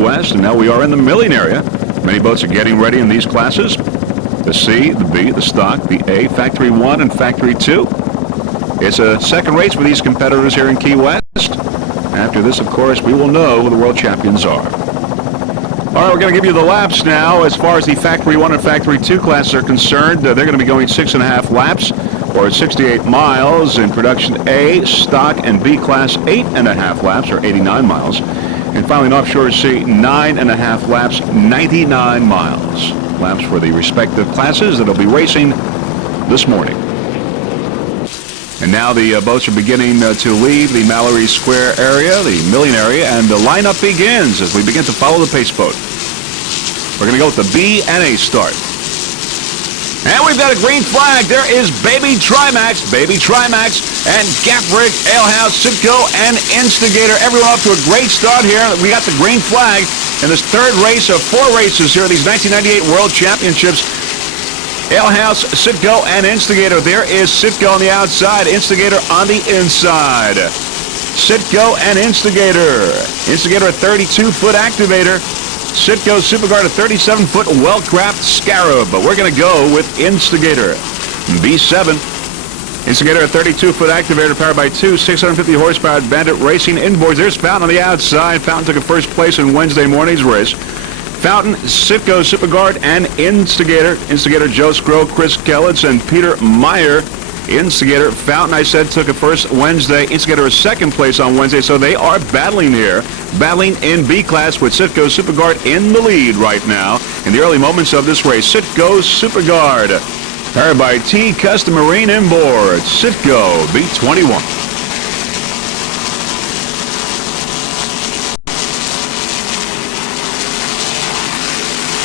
West, and now we are in the milling area. Many boats are getting ready in these classes. The C, the B, the stock, the A, Factory 1 and Factory 2. It's a second race for these competitors here in Key West. After this, of course, we will know who the world champions are. All right, we're going to give you the laps now. As far as the Factory 1 and Factory 2 classes are concerned, they're going to be going 6.5 laps, or 68 miles. In production A, stock, and B class, 8.5 laps, or 89 miles. And finally, in Offshore C, 9.5 laps, 99 miles. Laps for the respective classes that will be racing this morning. And now the boats are beginning to leave the Mallory Square area, the milling area, and the lineup begins as we begin to follow the pace boat. We're going to go with the B and A start. And we've got a green flag. There is Baby Trimax, and Gaprick, Alehouse, Citgo, and Instigator. Everyone off to a great start here. We got the green flag in this third race of 4 races here at these 1998 World Championships. Alehouse, Citgo, and Instigator. There is Citgo on the outside, Instigator on the inside. Citgo and Instigator. Instigator a 32-foot activator. Citgo Superguard a 37-foot well-craft Scarab. But we're going to go with Instigator. B7. Instigator a 32-foot activator powered by 2 650-horsepower Bandit Racing inboards. There's Fountain on the outside. Fountain took a first place in Wednesday morning's race. Fountain, Citgo Superguard, and Instigator. Instigator Joe Scrow, Chris Kellitz, and Peter Meyer. Instigator, Fountain, I said, took a first Wednesday. Instigator a second place on Wednesday, so they are battling here. Battling in B class with Citgo Superguard in the lead right now in the early moments of this race. Citgo Superguard, powered by T Custom Marine inboard. Citgo B21.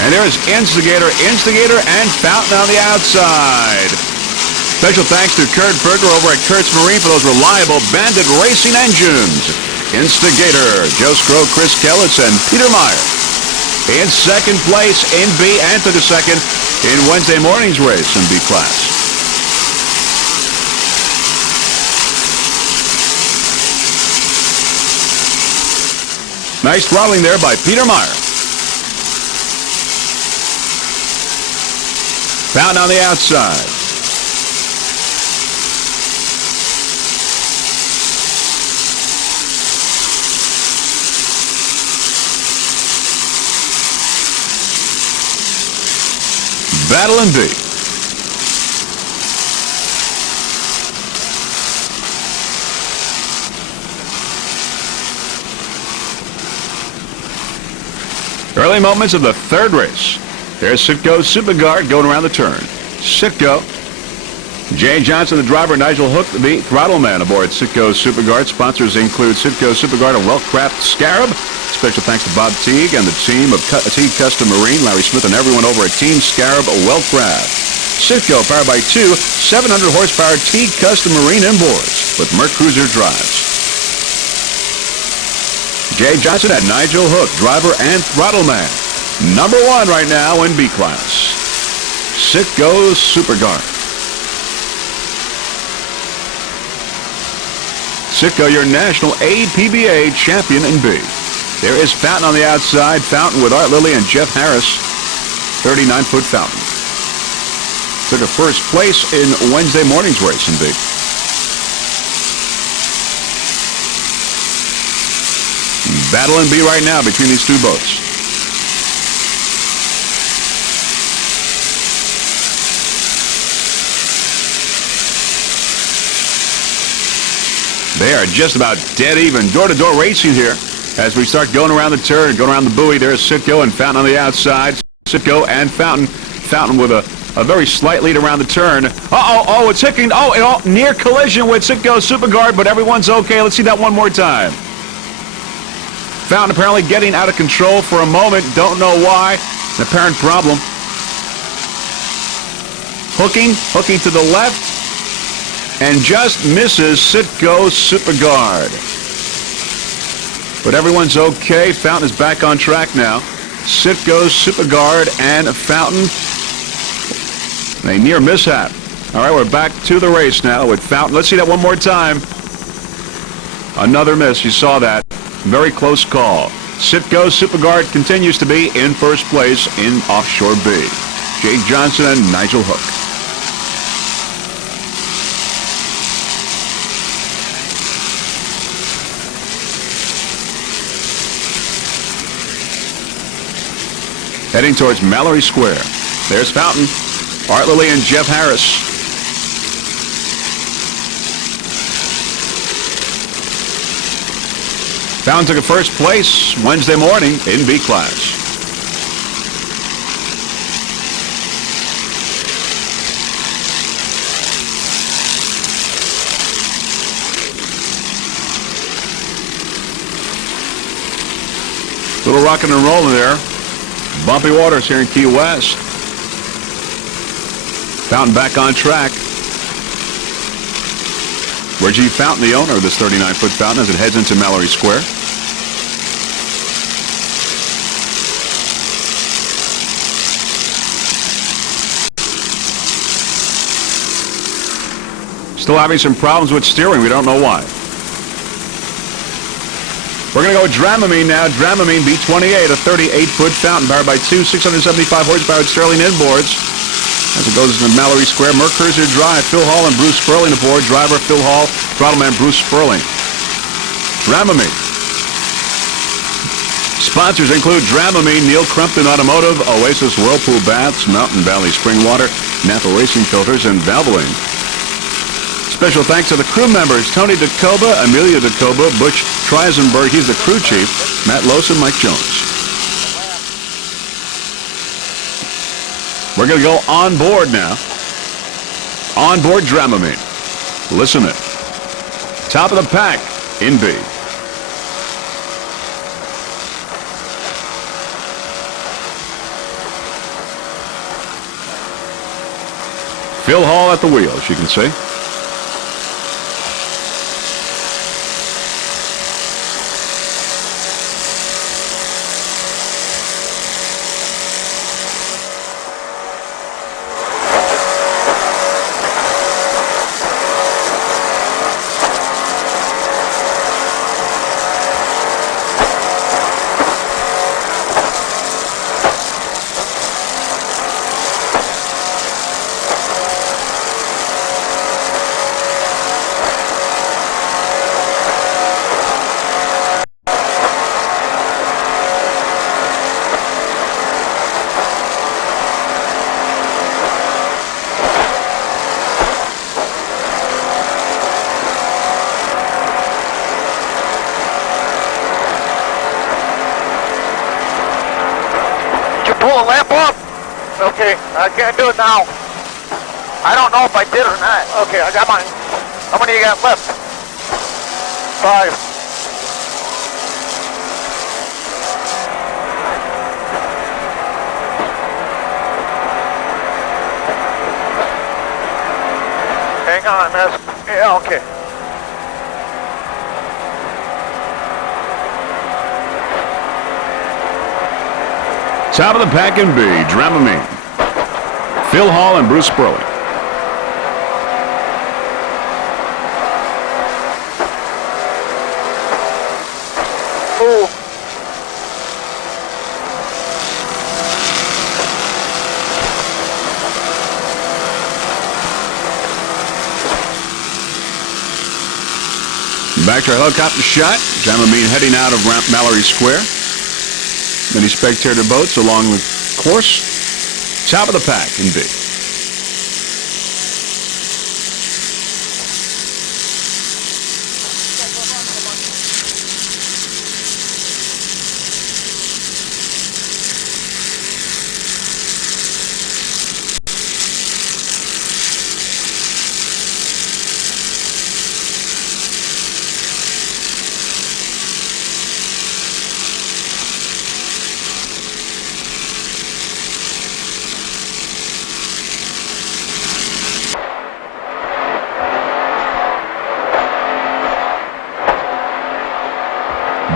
And there is Instigator, and Fountain on the outside. Special thanks to Kurt Berger over at Kurt's Marine for those reliable Bandit Racing engines. Instigator, Joe Scrow, Chris Kellitz, and Peter Meyer. In second place in B and to the second in Wednesday morning's race in B class. Nice throttling there by Peter Meyer. Fountain on the outside. Battle in B. Early moments of the third race. There's Citgo Superguard going around the turn. Citgo. Jay Johnson, the driver. Nigel Hook, the throttle man aboard Citgo Superguard. Sponsors include Citgo Superguard and Wellcraft Scarab. Special thanks to Bob Teague and the team of Teague Custom Marine, Larry Smith, and everyone over at Team Scarab Wellcraft. Citgo, powered by 2 700-horsepower Teague Custom Marine inboards with Merc Cruiser drives. Jay Johnson and Nigel Hook, driver and throttle man. Number 1 right now in B class. Citgo Superguard. Citgo, your national APBA champion in B. There is Fountain on the outside. Fountain with Art Lilly and Jeff Harris. 39-foot Fountain. Took a first place in Wednesday morning's race in B. Battle in B right now between these two boats. They are just about dead even. Door-to-door racing here as we start going around the turn, going around the buoy. There's Citgo and Fountain on the outside. Citgo and Fountain. Fountain with a very slight lead around the turn. Oh, it's hooking. Oh, near collision with Citgo Superguard, but everyone's okay. Let's see that one more time. Fountain apparently getting out of control for a moment. Don't know why. An apparent problem. Hooking to the left. And just misses Citgo Superguard. But everyone's okay. Fountain is back on track now. Citgo Superguard and Fountain. A near mishap. All right, we're back to the race now with Fountain. Let's see that one more time. Another miss. You saw that. Very close call. Citgo Superguard continues to be in first place in Offshore B. Jake Johnson and Nigel Hook. Heading towards Mallory Square. There's Fountain, Art Lilly, and Jeff Harris. Fountain took a first place Wednesday morning in B class. Little rocking and rolling there. Bumpy waters here in Key West. Fountain back on track. Reggie Fountain, the owner of this 39-foot fountain, as it heads into Mallory Square. Still having some problems with steering. We don't know why. We're going to go with Dramamine now. Dramamine B28, a 38-foot fountain powered by two 675 horsepower Sterling inboards. As it goes into Mallory Square, Mercurser Drive, Phil Hall and Bruce Sperling aboard. Driver Phil Hall, throttleman Bruce Sperling. Dramamine. Sponsors include Dramamine, Neil Crumpton Automotive, Oasis Whirlpool Baths, Mountain Valley Spring Water, Napa Racing Filters, and Valvoline. Special thanks to the crew members, Tony DeCoba, Amelia DeCoba, Butch Treisenberg, he's the crew chief, Matt Lowson, Mike Jones. We're going to go on board now. On board Dramamine. Listen in. Top of the pack in B. Phil Hall at the wheel, as you can see. Pull a lamp off? Okay, I can't do it now. I don't know if I did or not. Okay, I got mine. How many you got left? 5. Hang on, miss. Yeah, okay. Top of the pack in B, Dramamine. Phil Hall and Bruce Sperling. Ooh. Back to a helicopter shot. Dramamine heading out of Mallory Square. Many spectator boats along the course. Top of the pack in B.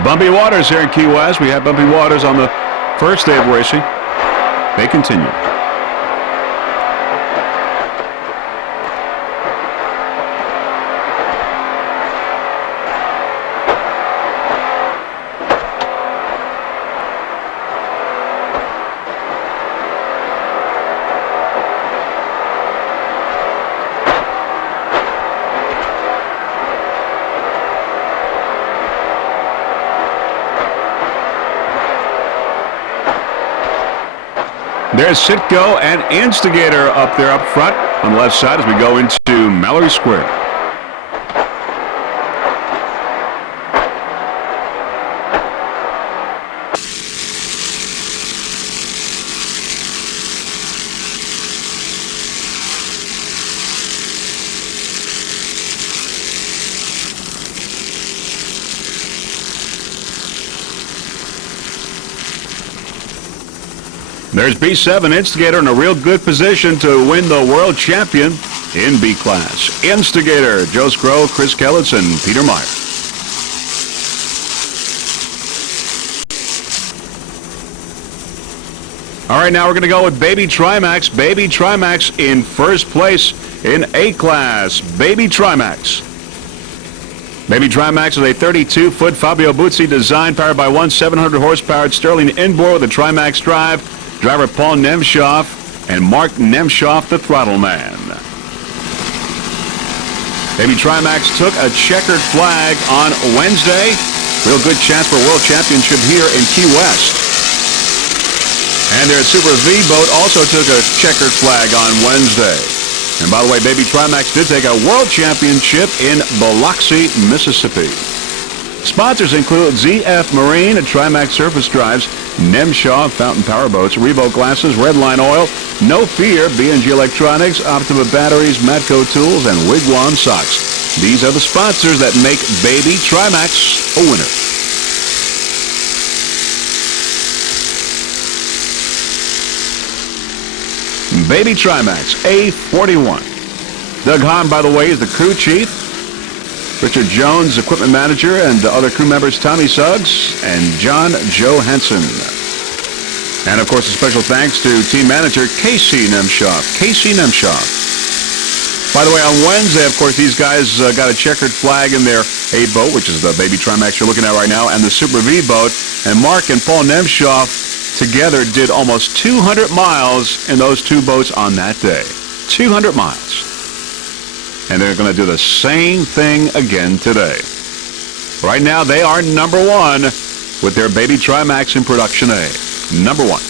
Bumpy waters here in Key West. We had bumpy waters on the first day of racing. They continue. There's Sitco and Instigator up there up front on the left side as we go into Mallory Square. There's B7 Instigator in a real good position to win the world champion in B class. Instigator, Joe Scrow, Chris Kellitz, and Peter Meyer. All right, now we're going to go with Baby Trimax. Baby Trimax in first place in A class. Baby Trimax. Baby Trimax is a 32-foot Fabio Buzzi design powered by one 700-horsepower Sterling inboard with a Trimax drive. Driver Paul Nemshoff and Mark Nemshoff, the throttle man. Baby Trimax took a checkered flag on Wednesday. Real good chance for a world championship here in Key West. And their Super V boat also took a checkered flag on Wednesday. And by the way, Baby Trimax did take a world championship in Biloxi, Mississippi. Sponsors include ZF Marine, Trimax Surface Drives, Nemshaw Fountain Powerboats, Revo Glasses, Redline Oil, No Fear, B&G Electronics, Optima Batteries, Matco Tools, and Wigwam Socks. These are the sponsors that make Baby Trimax a winner. Baby Trimax, A41. Doug Hahn, by the way, is the crew chief. Richard Jones, equipment manager, and other crew members Tommy Suggs and John Joe Henson. And, of course, a special thanks to team manager Casey Nemshoff. Casey Nemshoff. By the way, on Wednesday, of course, these guys got a checkered flag in their A boat, which is the Baby Trimax you're looking at right now, and the Super V boat. And Mark and Paul Nemshoff together did almost 200 miles in those two boats on that day. 200 miles. And they're going to do the same thing again today. Right now, they are number one with their Baby Trimax in production A. Number one.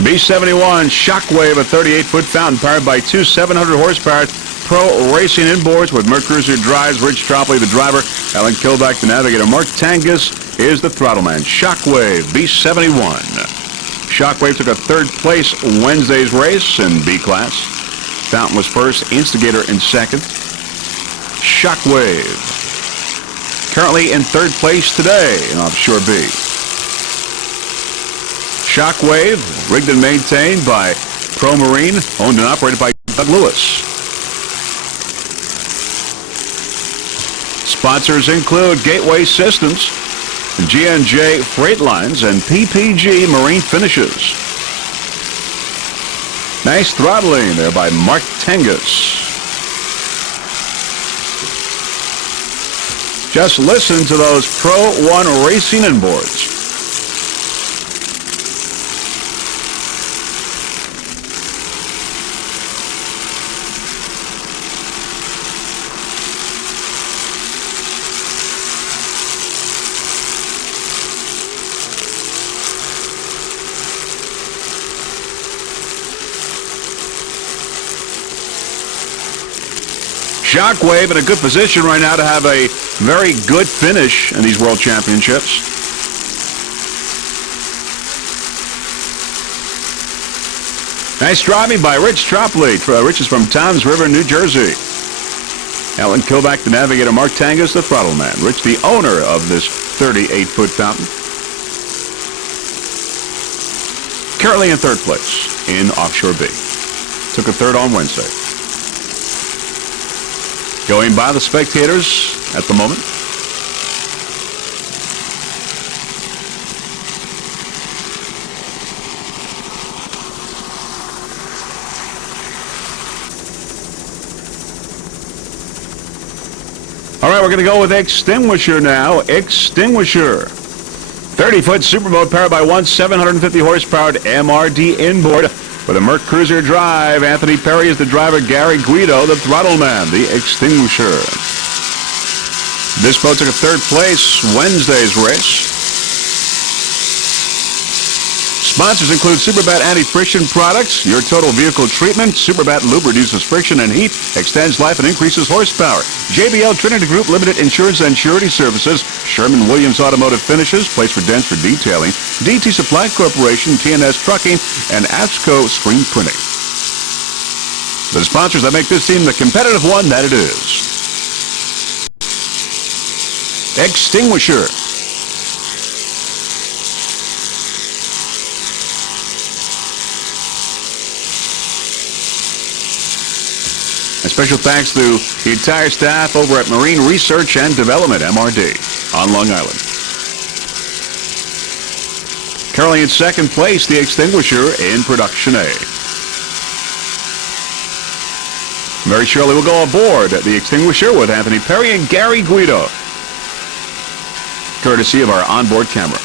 B71 Shockwave, a 38-foot fountain powered by two 700-horsepower Pro Racing inboards with Mercruiser drives. Rich Tropley, the driver. Alan Kilback, the navigator. Mark Tangus is the throttle man. Shockwave, B71. Shockwave took a third place Wednesday's race in B class. Fountain was first. Instigator in second. Shockwave currently in third place today in Offshore B. Shockwave, rigged and maintained by Pro Marine, owned and operated by Doug Lewis. Sponsors include Gateway Systems, G&J Freight Lines, and PPG Marine Finishes. Nice throttling there by Mark Tengus. Just listen to those Pro 1 racing inboards. Shockwave in a good position right now to have a very good finish in these World Championships. Nice driving by Rich Tropley. Rich is from Toms River, New Jersey. Alan Kilback, the navigator. Mark Tangus, the throttle man. Rich, the owner of this 38-foot fountain. Currently in third place in Offshore B. Took a third on Wednesday. Going by the spectators at the moment. All right, we're going to go with Extinguisher now. Extinguisher. 30-foot superboat powered by one 750-horsepowered MRD inboard with a Merc Cruiser drive. Anthony Perry is the driver. Gary Guido, the throttle man. The Extinguisher. This boat took a third place Wednesday's race. Sponsors include Superbat anti-friction products, your total vehicle treatment. Superbat lube reduces friction and heat, extends life and increases horsepower. JBL Trinity Group Limited Insurance and Surety Services. Sherman-Williams Automotive Finishes, place for dents for detailing. DT Supply Corporation, TNS Trucking, and ASCO Screen Printing. The sponsors that make this team the competitive one that it is. Extinguisher. A special thanks to the entire staff over at Marine Research and Development, MRD, on Long Island. Currently in second place, the Extinguisher in Production A. Very shortly we'll go aboard the Extinguisher with Anthony Perry and Gary Guido, courtesy of our onboard camera.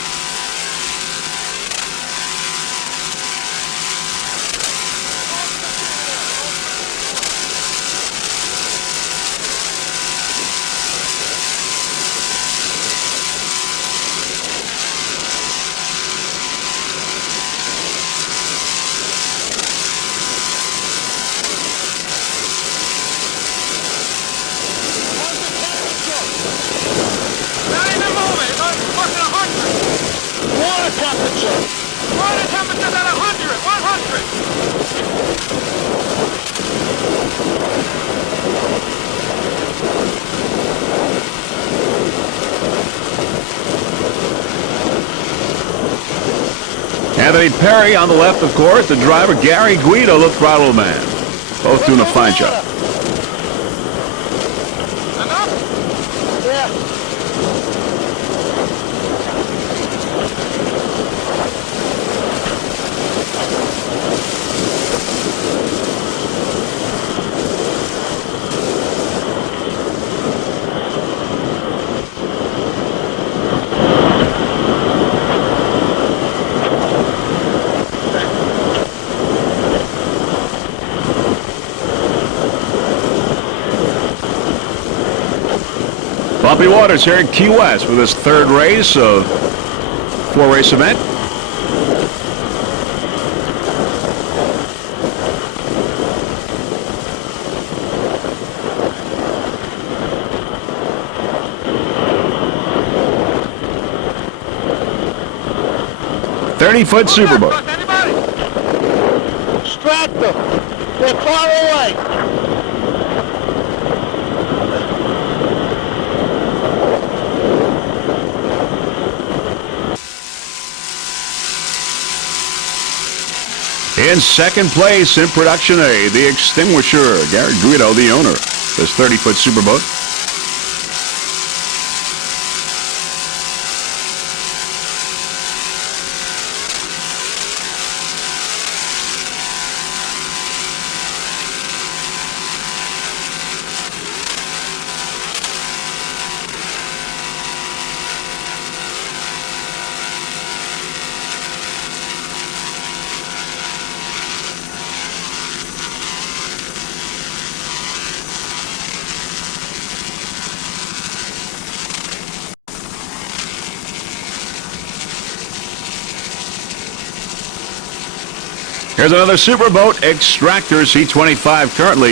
Anthony Perry on the left, of course, the driver. Gary Guido, the throttle man. Both doing a fine job. Bumpy waters here in Key West for this third race of four-race event. "30-foot superboat." Strap them. They're far away. In second place in Production A, the Extinguisher. Gary Guido, the owner, this 30-foot superboat. Here's another superboat, Extractor C25. Currently,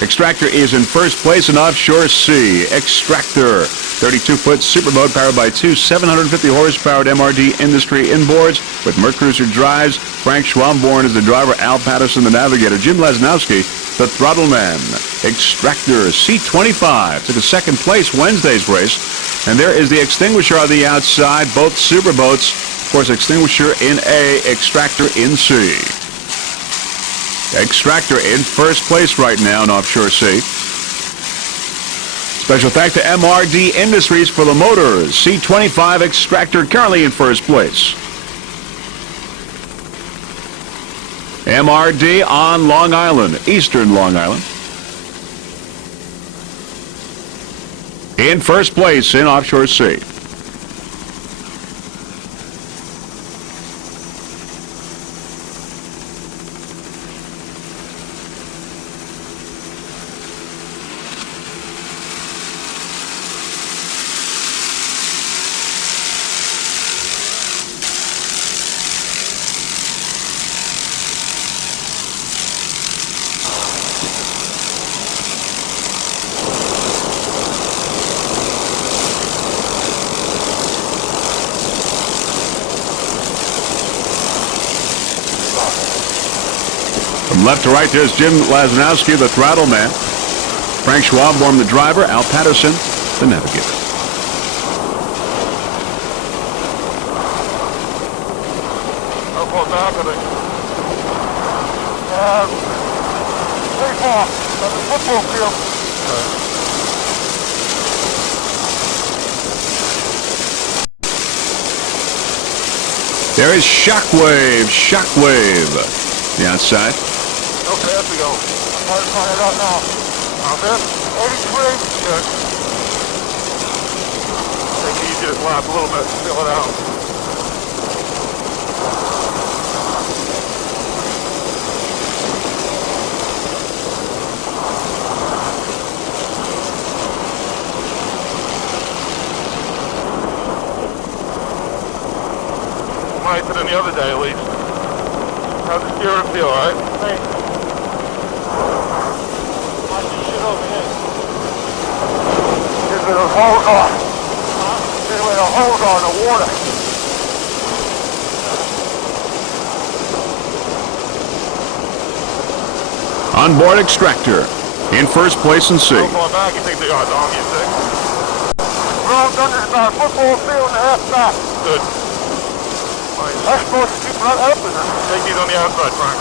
Extractor is in first place in Offshore C. Extractor, 32-foot superboat powered by two 750-horsepower MRD Industry inboards with Merc Cruiser drives. Frank Schwamborn is the driver, Al Patterson the navigator, Jim Lesnowski the throttle man. Extractor C25 took a second place Wednesday's race. And there is the Extinguisher on the outside, both superboats. Of course, Extinguisher in A, Extractor in C. Extractor in first place right now in Offshore C. Special thanks to MRD Industries for the motors. C25 Extractor currently in first place. MRD on Long Island, eastern Long Island. in first place in Offshore Sea. From left to right, there's Jim Lasnowski, the throttle man. Frank Schwabborn, the driver. Al Patterson, the navigator. How far back are they? Pretty far. On the football field. There is Shockwave. The outside. Okay, up we go. I'm trying to find it out now. How's that? 83. Good. Take it easy to lap a little bit. Fill it out. Nicer than the other day, at least. How's the steering feel, alright? Hey. Watch this shit over here. There's a hose on. There's a hose on the water. Onboard extractor in first place in C. How far back you think they are, Dom, you think? Wrong under about a football field and a half back. Good. I'm supposed to keep not helping us. Take these on the outside, Frank.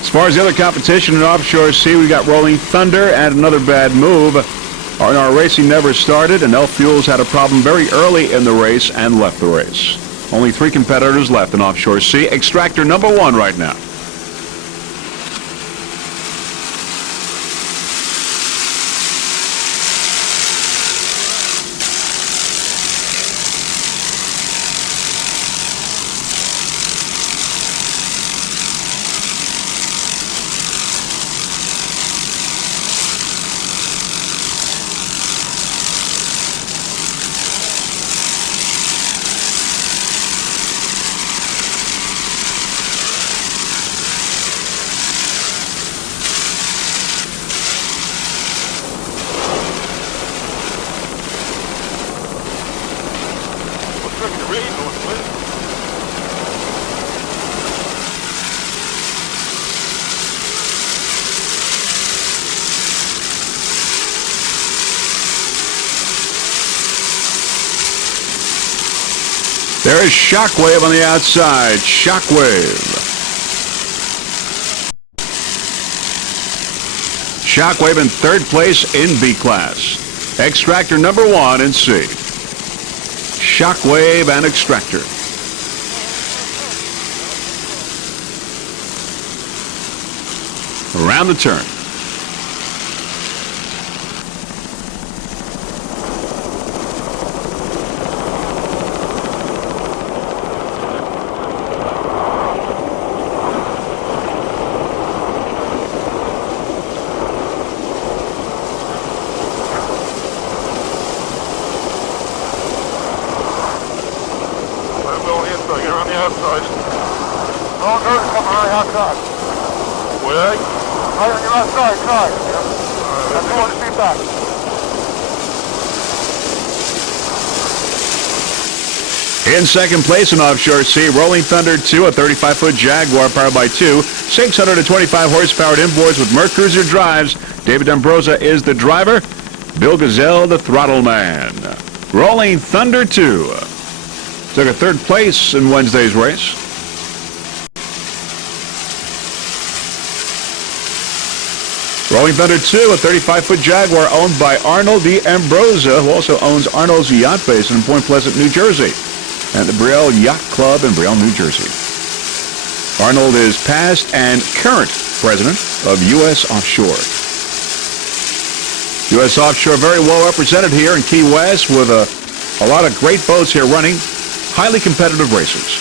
As far as the other competition in Offshore Sea, we got Rolling Thunder and another bad move. Our racing never started, and Elf Fuels had a problem very early in the race and left the race. Only 3 competitors left in Offshore Sea. Extractor number 1 right now. There is Shockwave on the outside. Shockwave. Shockwave in third place in B class. Extractor number 1 in C. Shockwave and Extractor. Around the turn. In second place in Offshore Sea, Rolling Thunder 2, a 35-foot Jaguar powered by 2 625 horsepower inboards with Merc Cruiser drives. David D'Ambrosa is the driver. Bill Gazelle, the throttle man. Rolling Thunder 2 took a third place in Wednesday's race. Rolling Thunder 2, a 35-foot Jaguar owned by Arnold D'Ambrosa, who also owns Arnold's Yacht Base in Point Pleasant, New Jersey. at the Brielle Yacht Club in Brielle, New Jersey. Arnold is past and current president of U.S. Offshore. U.S. Offshore very well represented here in Key West with a lot of great boats here running highly competitive races.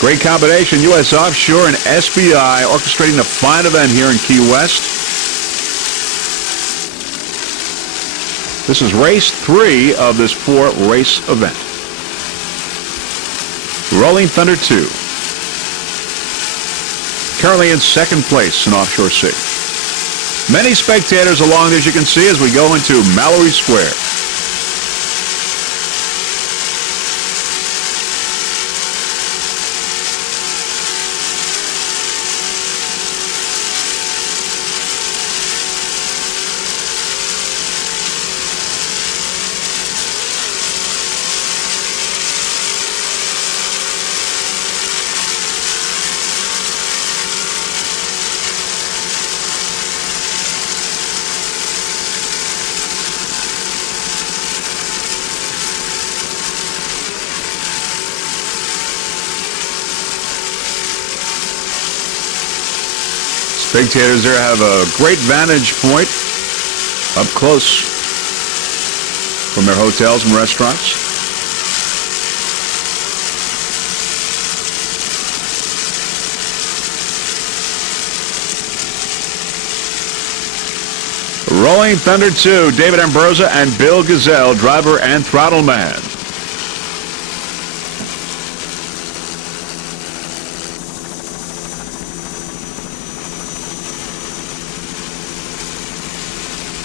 Great combination, U.S. Offshore and SBI orchestrating the fine event here in Key West. This is race 3 of this 4-race event. Rolling Thunder 2. Currently in second place in Offshore Sea. Many spectators along, as you can see, as we go into Mallory Square. Spectators there have a great vantage point up close from their hotels and restaurants. Rolling Thunder 2, David Ambrosia and Bill Gazelle, driver and throttle man.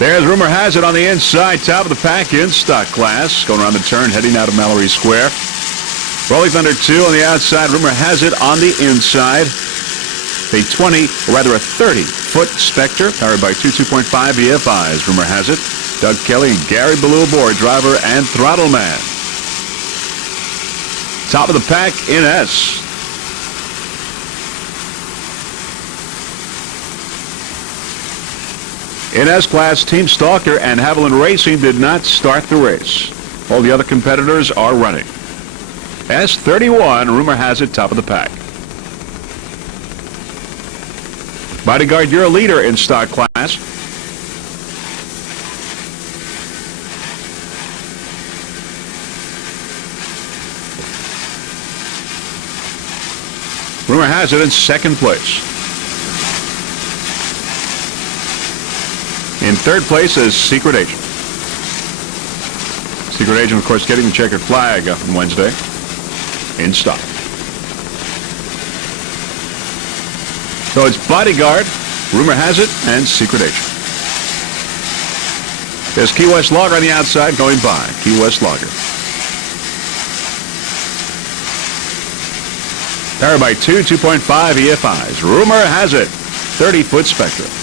There's Rumor Has It on the inside, top of the pack in stock class. Going around the turn, heading out of Mallory Square. Rolling Thunder 2 on the outside, Rumor Has It on the inside. A 30-foot Spectre, powered by two 2.5 EFIs. Rumor Has It. Doug Kelly and Gary Ballou aboard, driver and throttle man. Top of the pack in S. In S-Class, Team Stalker and Haviland Racing did not start the race. All the other competitors are running. S31, Rumor Has It, top of the pack. Bodyguard, you're a leader in stock class. Rumor Has It in second place. In third place is Secret Agent. Secret Agent, of course, getting the checkered flag on Wednesday in stock. So it's Bodyguard, Rumor Has It, and Secret Agent. There's Key West Lager on the outside going by. Key West Lager. Powered by two 2.5 EFIs. Rumor Has It, 30-foot Spectre.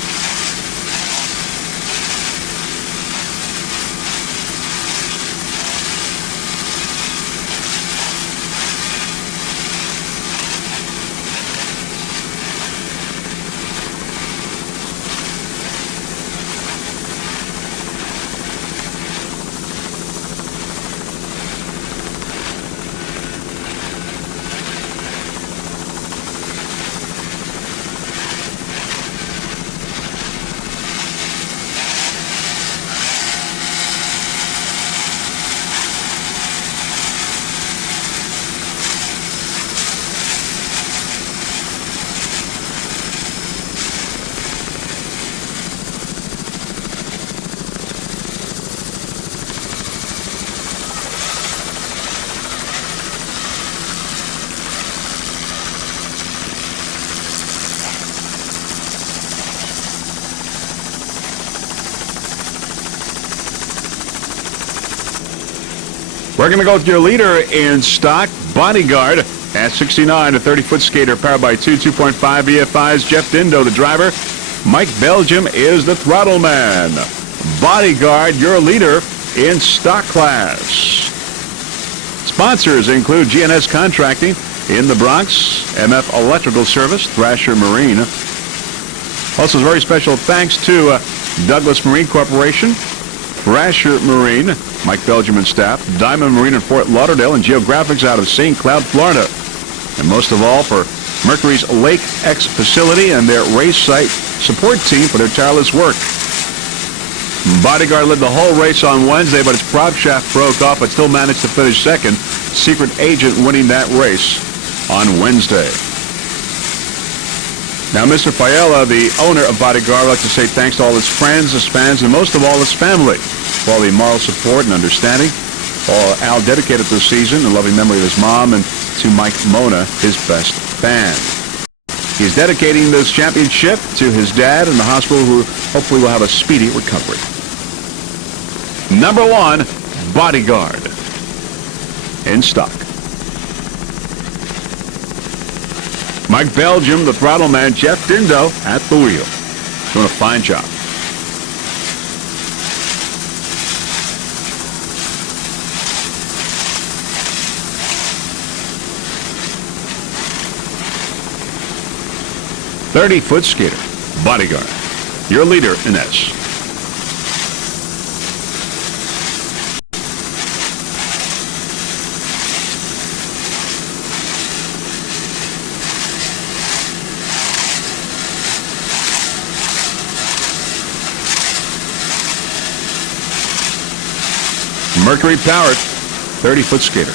We're going to go with your leader in stock, Bodyguard, at 69, a 30-foot skater powered by two 2.5 EFIs. Jeff Dindo, the driver. Mike Belgium is the throttle man. Bodyguard, your leader in stock class. Sponsors include GNS Contracting in the Bronx, MF Electrical Service, Thrasher Marine. Also, very special thanks to Douglas Marine Corporation Thrasher Marine, Mike Belgium and staff, Diamond Marine in Fort Lauderdale, and Geographics out of St. Cloud, Florida. And most of all for Mercury's Lake X facility and their race site support team for their tireless work. Bodyguard led the whole race on Wednesday, but its prop shaft broke off, but still managed to finish second. Secret Agent winning that race on Wednesday. Now, Mr. Fiala, the owner of Bodyguard, would like to say thanks to all his friends, his fans, and most of all his family for all the moral support and understanding. Al dedicated this season in loving memory of his mom, and to Mike Mona, his best fan. He's dedicating this championship to his dad in the hospital, who hopefully will have a speedy recovery. Number 1, Bodyguard. In stock. Mike Belgium, the throttle man, Jeff Dindo at the wheel. Doing a fine job. "30-foot skater, Bodyguard, your leader in S." Mercury-powered 30-foot skater.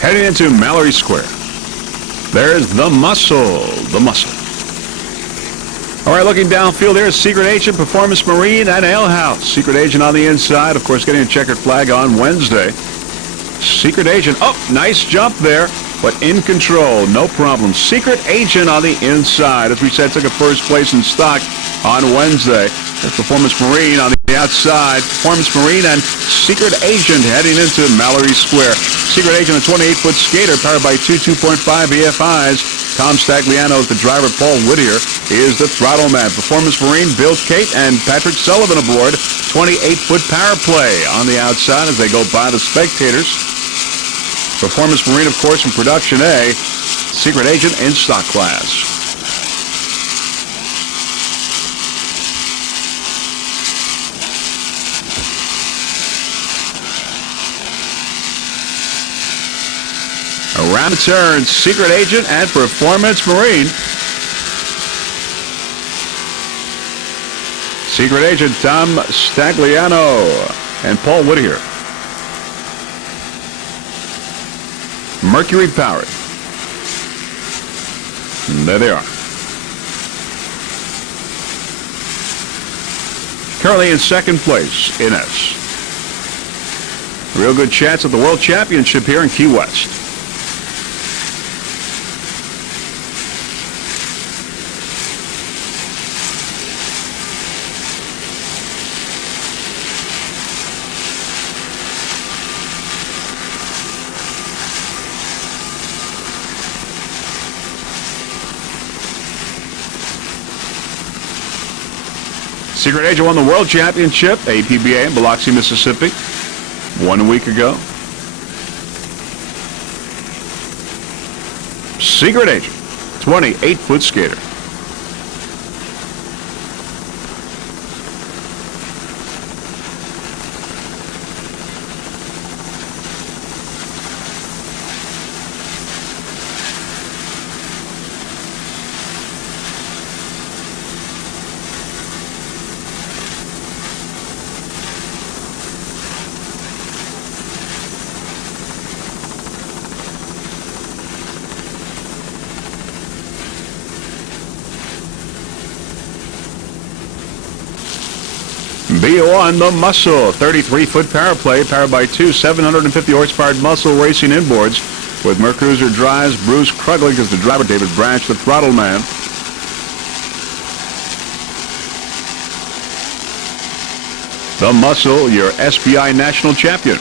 Heading into Mallory Square. There's the Muscle. The Muscle. All right, looking downfield there, Secret Agent, Performance Marine, and Ale House. Secret Agent on the inside, of course, getting a checkered flag on Wednesday. Secret Agent, oh, nice jump there, but in control, no problem. Secret Agent on the inside, as we said, took a first place in stock on Wednesday. There's Performance Marine on the outside. Performance Marine and Secret Agent heading into Mallory Square. Secret Agent, a 28-foot skater, powered by two 2.5 EFIs. Tom Stagliano is the driver. Paul Whittier is the throttle man. Performance Marine, Bill Kate and Patrick Sullivan aboard. 28-foot power play on the outside as they go by the spectators. Performance Marine, of course, in Production A. Secret Agent in stock class. Around the turn, Secret Agent and Performance Marine. Secret Agent Tom Stagliano and Paul Whittier. Mercury powered. And there they are. Currently in second place in S. Real good chance at the World Championship here in Key West. Secret Agent won the World Championship, APBA in Biloxi, Mississippi, 1 week ago. Secret Agent, 28-foot skater. BO1, the Muscle, 33-foot power play, powered by two 750 horsepower Muscle racing inboards, with Mercruiser drives. Bruce Kruglich is the driver, David Branch, the throttle man. The Muscle, your SBI national champion.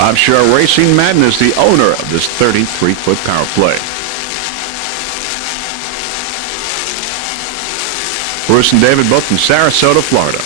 Offshore Racing Madness, the owner of this 33-foot power play. Bruce and David, both from Sarasota, Florida.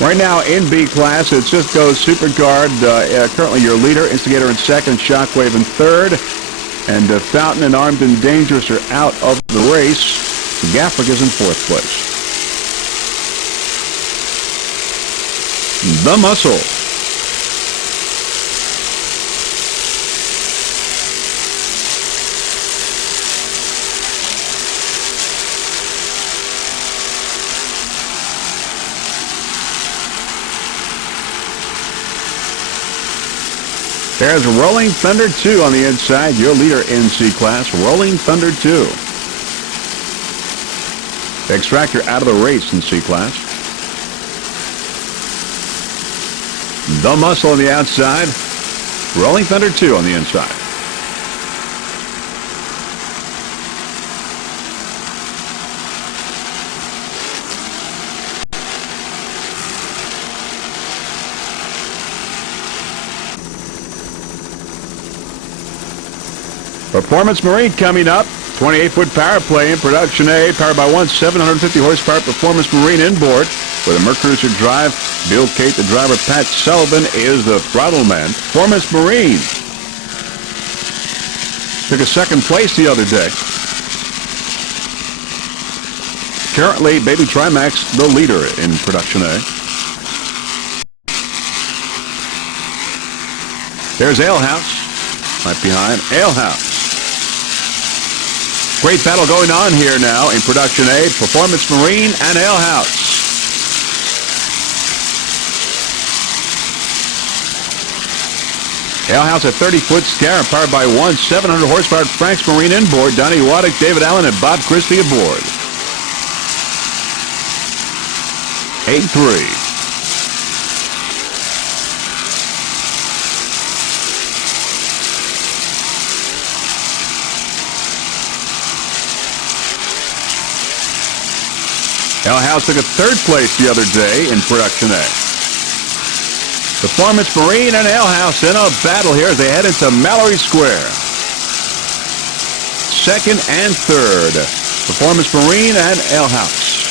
Right now in B class, it just goes Superguard, currently your leader, Instigator in second, Shockwave in third, and Fountain and Armed and Dangerous are out of the race. Gaffrick is in fourth place. The Muscle. There's Rolling Thunder 2 on the inside, your leader in C class, Rolling Thunder 2. Extractor out of the race in C class. The Muscle on the outside, Rolling Thunder 2 on the inside. Performance Marine coming up. 28-foot power play in production A, powered by one 750 horsepower Performance Marine inboard with a Mercruiser drive. Bill Cate, the driver. Pat Sullivan is the throttle man. Performance Marine took a second place the other day. Currently, Baby Trimax, the leader in production A. There's Alehouse, right behind. Alehouse. Great battle going on here now in production A, Performance Marine and Alehouse. Alehouse at 30-foot Scarab, powered by one 700 horsepower Frank's Marine inboard. Donnie Waddick, David Allen, and Bob Christie aboard. 8-3. Alehouse took a third place the other day in production A. Performance Marine and Alehouse in a battle here as they head into Mallory Square. Second and third, Performance Marine and Alehouse.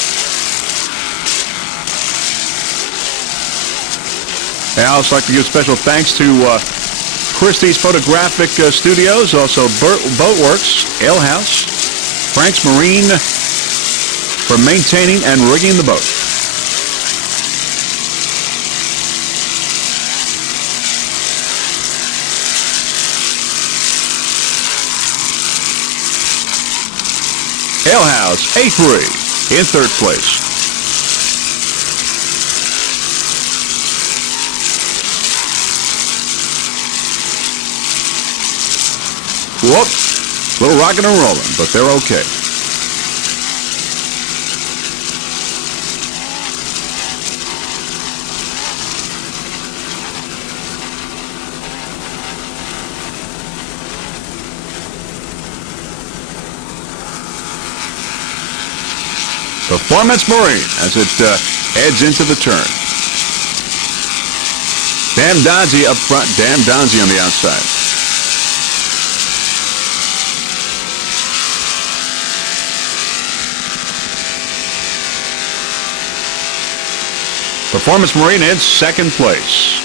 I also like to give special thanks to Christie's Photographic Studios, also Boatworks, Alehouse, Frank's Marine, for maintaining and rigging the boat. Alehouse, 8-3, in third place. Whoops, a little rocking and rolling, but they're okay. Performance Marine as it heads into the turn. Dan Donzie up front, Dan Donzie on the outside. Performance Marine in second place.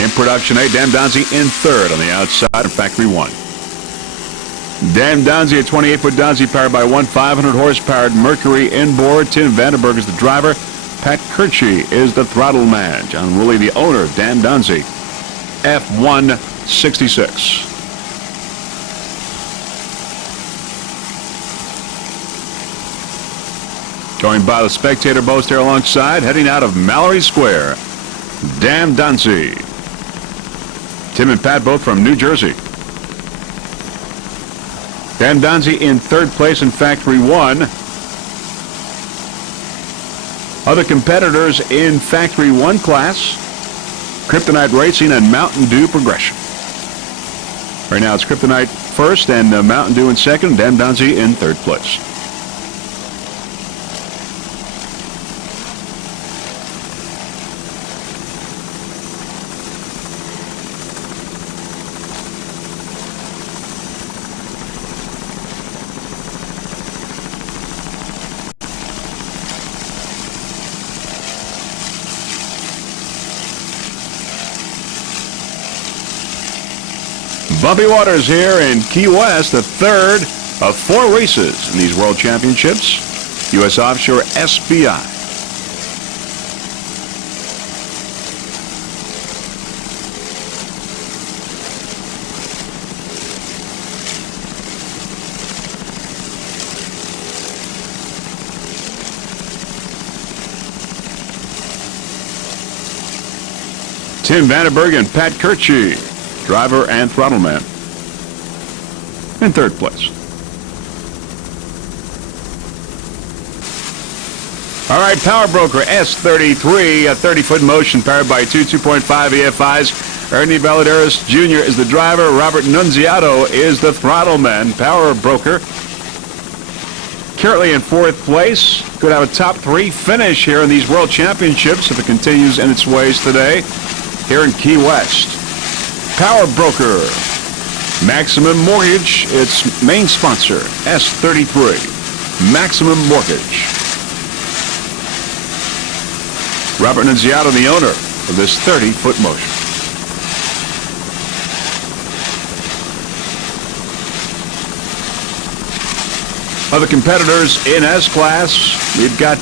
In production A, Dan Donzie in third on the outside of Factory 1. Dan Donzie, a 28-foot Donzie powered by one 500 horsepower Mercury inboard. Tim Vandenberg is the driver. Pat Kirchie is the throttle man. John Woolley, the owner of Dan Donzie. F-166. Joined by the spectator boats there alongside, heading out of Mallory Square, Dan Donzie. Tim and Pat both from New Jersey. Dan Donzie in third place in Factory 1. Other competitors in Factory 1 class, Kryptonite Racing and Mountain Dew Progression. Right now it's Kryptonite first and Mountain Dew in second, Dan Bouncy in third place. Bumpy waters here in Key West, the third of 4 races in these World Championships. U.S. Offshore SBI. Tim Vandenberg and Pat Kirchie, driver and throttle man, in third place. All right, Power Broker S33, a 30-foot motion powered by two 2.5 EFIs. Ernie Valadares Jr. is the driver. Robert Nunziato is the throttle man. Power Broker currently in fourth place. Could have a top 3 finish here in these World Championships if it continues in its ways today here in Key West. Power Broker, Maximum Mortgage, its main sponsor, S33, Maximum Mortgage. Robert Nunziato, the owner of this 30-foot motion. Other competitors in S-Class, we've got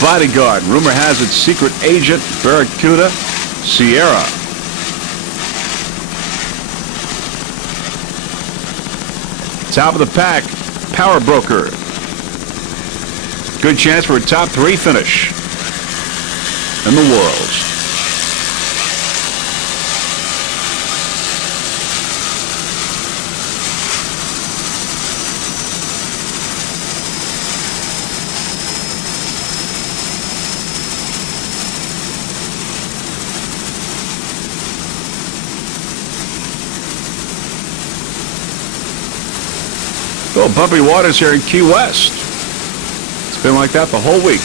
Bodyguard, rumor has it Secret Agent, Barracuda, Sierra. Top of the pack, Power Broker. Good chance for a top 3 finish in the Worlds. Oh, bumpy waters here in Key West. It's been like that the whole week.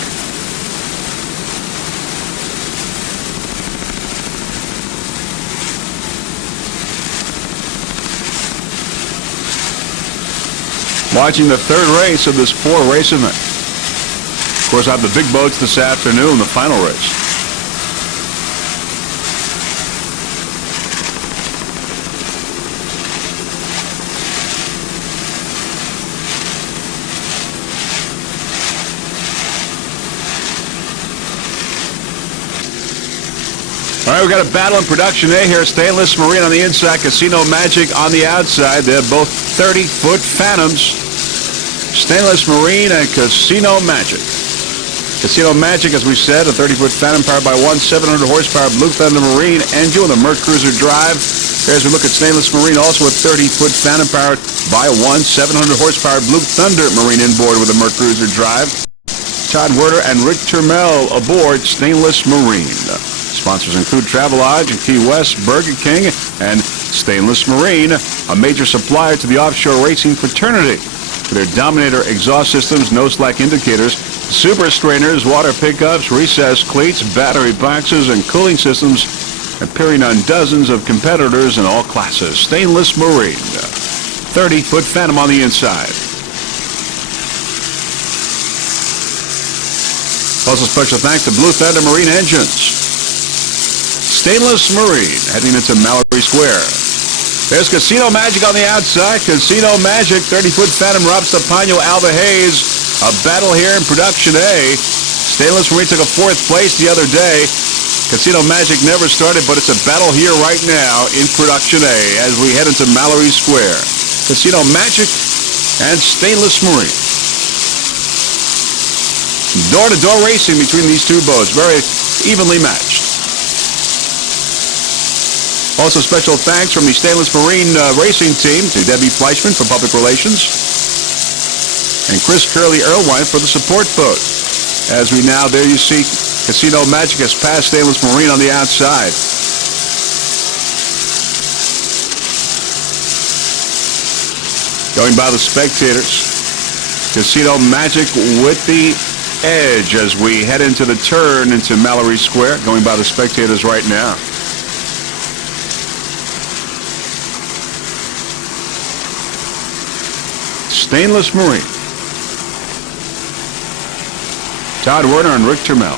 Watching the third race of this 4-race event. Of course, I have the big boats this afternoon, the final race. All right, we've got a battle in production A here. Stainless Marine on the inside, Casino Magic on the outside. They're both 30-foot Phantoms. Stainless Marine and Casino Magic. Casino Magic, as we said, a 30-foot Phantom powered by one 700-horsepower Blue Thunder Marine engine with a Merc Cruiser drive. As we look at Stainless Marine, also a 30-foot Phantom powered by one 700-horsepower Blue Thunder Marine inboard with a Merc Cruiser drive. Todd Werder and Rick Turmel aboard Stainless Marine. Sponsors include Travelodge in Key West, Burger King, and Stainless Marine, a major supplier to the offshore racing fraternity. For their Dominator exhaust systems, no slack indicators, super strainers, water pickups, recessed cleats, battery boxes, and cooling systems, appearing on dozens of competitors in all classes. Stainless Marine, 30-foot Phantom on the inside. Also special thanks to Blue Thunder Marine Engines. Stainless Marine heading into Mallory Square. There's Casino Magic on the outside. Casino Magic, 30-foot Phantom, Rob Stapano, Alva Hayes. A battle here in production A. Stainless Marine took a 4th place the other day. Casino Magic never started, but it's a battle here right now in production A as we head into Mallory Square. Casino Magic and Stainless Marine. Door-to-door racing between these two boats, very evenly matched. Also special thanks from the Stainless Marine racing team to Debbie Fleischman for public relations and Chris Curley Erlewine for the support boat. As we now, there you see Casino Magic has passed Stainless Marine on the outside. going by the spectators. Casino Magic with the edge as we head into the turn into Mallory Square, going by the spectators right now. Stainless Marine. Todd Werner and Rick Termel.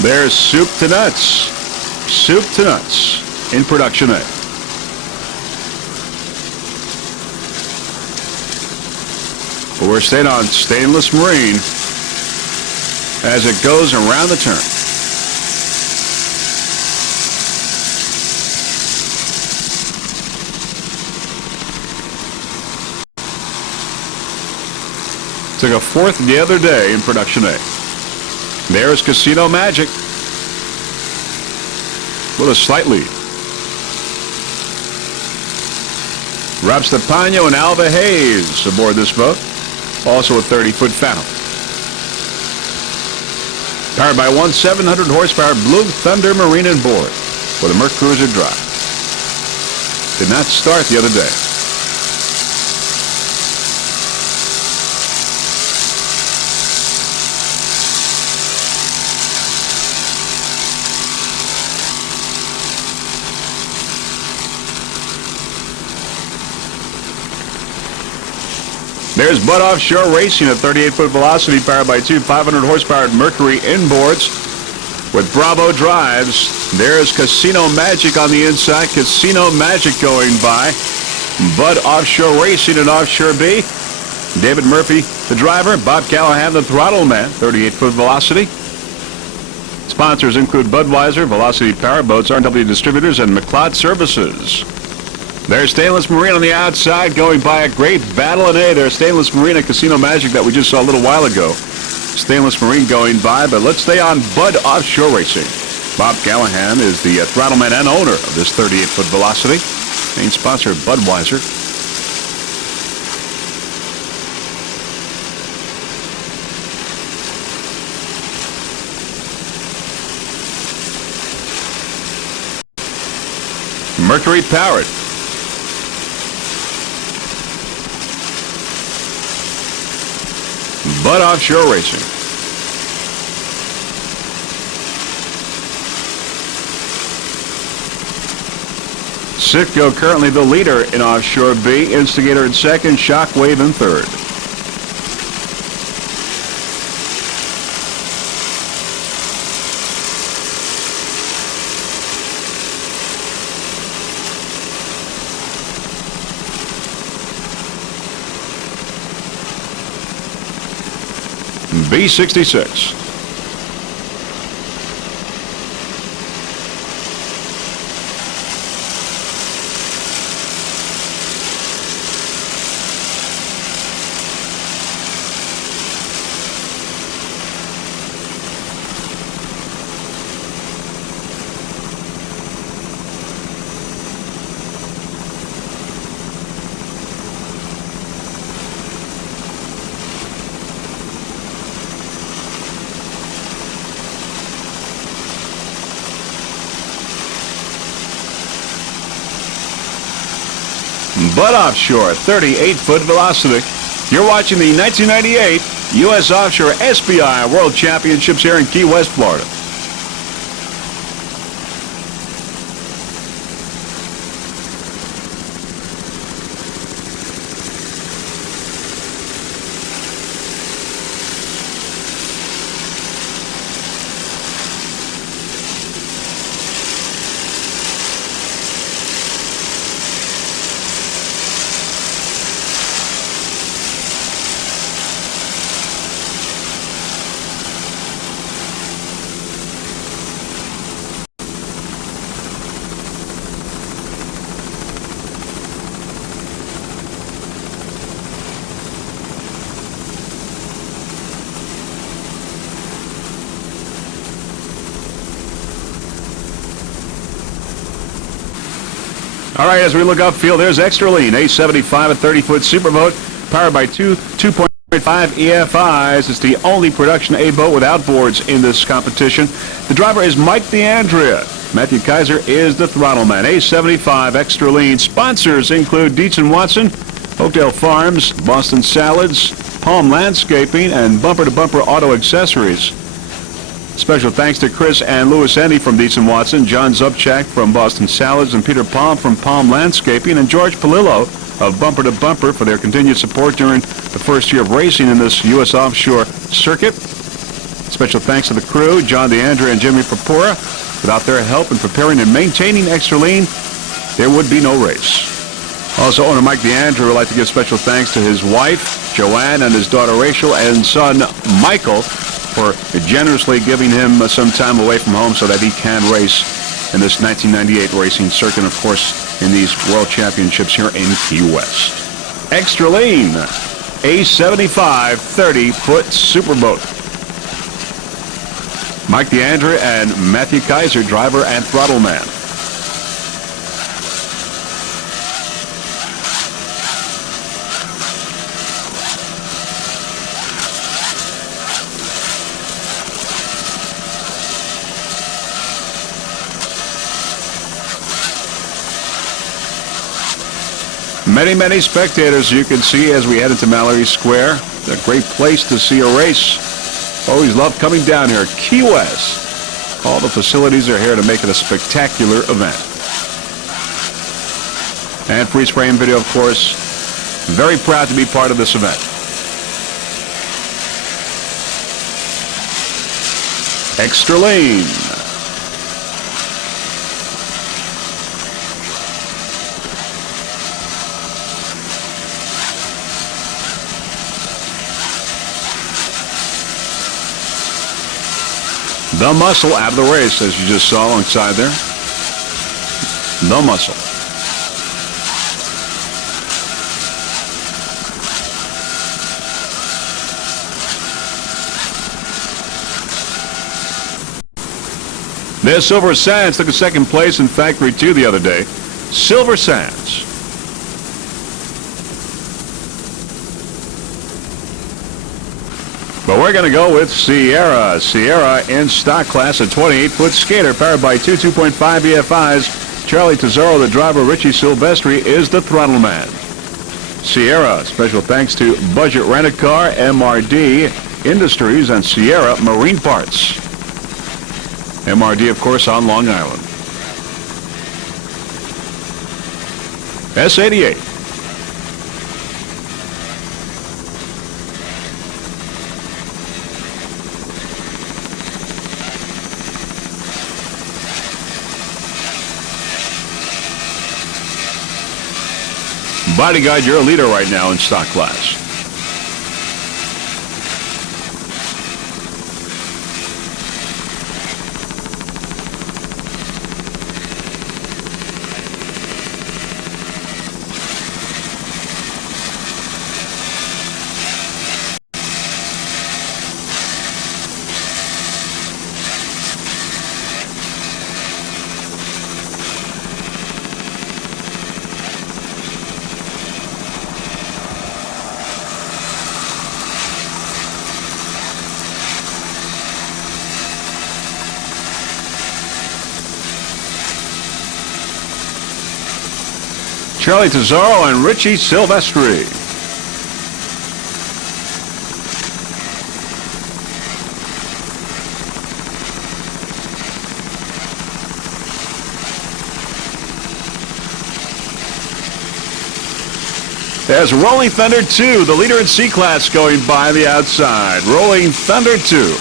There's Soup to Nuts. Soup to Nuts in production A. But we're staying on Stainless Marine as it goes around the turn. Took a fourth the other day in production A. There's Casino Magic with a slight lead. Rob Stepano and Alva Hayes aboard this boat. Also a 30-foot foul. Powered by one 700 horsepower Blue Thunder Marine and board with a Merc Cruiser drive. Did not start the other day. There's Bud Offshore Racing at 38-foot velocity, powered by two 500 horsepower Mercury inboards with Bravo drives. There's Casino Magic on the inside. Casino Magic going by. Bud Offshore Racing and Offshore B. David Murphy, the driver. Bob Callahan, the throttle man. 38-foot velocity. Sponsors include Budweiser, Velocity Powerboats, R&W Distributors, and McLeod Services. There's Stainless Marine on the outside, going by a great battle in A. There's Stainless Marine and Casino Magic that we just saw a little while ago. Stainless Marine going by, but let's stay on Bud Offshore Racing. Bob Callahan is the throttleman and owner of this 38-foot velocity. Main sponsor, Budweiser. Mercury powered. Bud Offshore Racing. Sitco currently the leader in Offshore B. Instigator in second, Shockwave in third. B66. Bud Offshore, 38-foot velocity. You're watching the 1998 U.S. Offshore SBI World Championships here in Key West, Florida. All right, as we look upfield, there's Extra Lean, A75, a 30-foot superboat, powered by two 2.5 EFIs. It's the only production A boat with outboards in this competition. The driver is Mike DeAndrea. Matthew Kaiser is the throttle man. A75 extra lean. Sponsors include Dietz & Watson, Oakdale Farms, Boston Salads, Palm Landscaping, and Bumper to Bumper Auto Accessories. Special thanks to Chris and Louis Endy from Dietz & Watson, John Zubchak from Boston Salads, and Peter Palm from Palm Landscaping, and George Palillo of Bumper to Bumper for their continued support during the first year of racing in this U.S. offshore circuit. Special thanks to the crew, John DeAndre and Jimmy Papora. Without their help in preparing and maintaining extra lean, there would be no race. Also, owner Mike DeAndre would like to give special thanks to his wife, Joanne, and his daughter Rachel, and son Michael for generously giving him some time away from home so that he can race in this 1998 racing circuit, of course, in these World Championships here in Key West. Extra lean, A75 30-foot superboat. Mike DeAndre and Matthew Kaiser, driver and throttle man. Many, many spectators you can see as we head into Mallory Square. It's a great place to see a race. Always love coming down here. Key West. All the facilities are here to make it a spectacular event. And freeze frame video, of course. Very proud to be part of this event. Extra lean. The muscle out of the race, as you just saw alongside there. The muscle. There's Silver Sands took a second place in Factory 2 the other day. Silver Sands. But we're going to go with Sierra. Sierra in stock class, a 28-foot skater powered by two 2.5 EFIs. Charlie Tesoro, the driver. Richie Silvestri is the throttle man. Sierra, special thanks to Budget Rent-A-Car, MRD Industries, and Sierra Marine Parts. MRD, of course, on Long Island. S88. Bodyguard, you're a leader right now in stock class. Charlie Tesoro and Richie Silvestri. There's Rolling Thunder 2, the leader in C-Class, going by the outside. Rolling Thunder 2.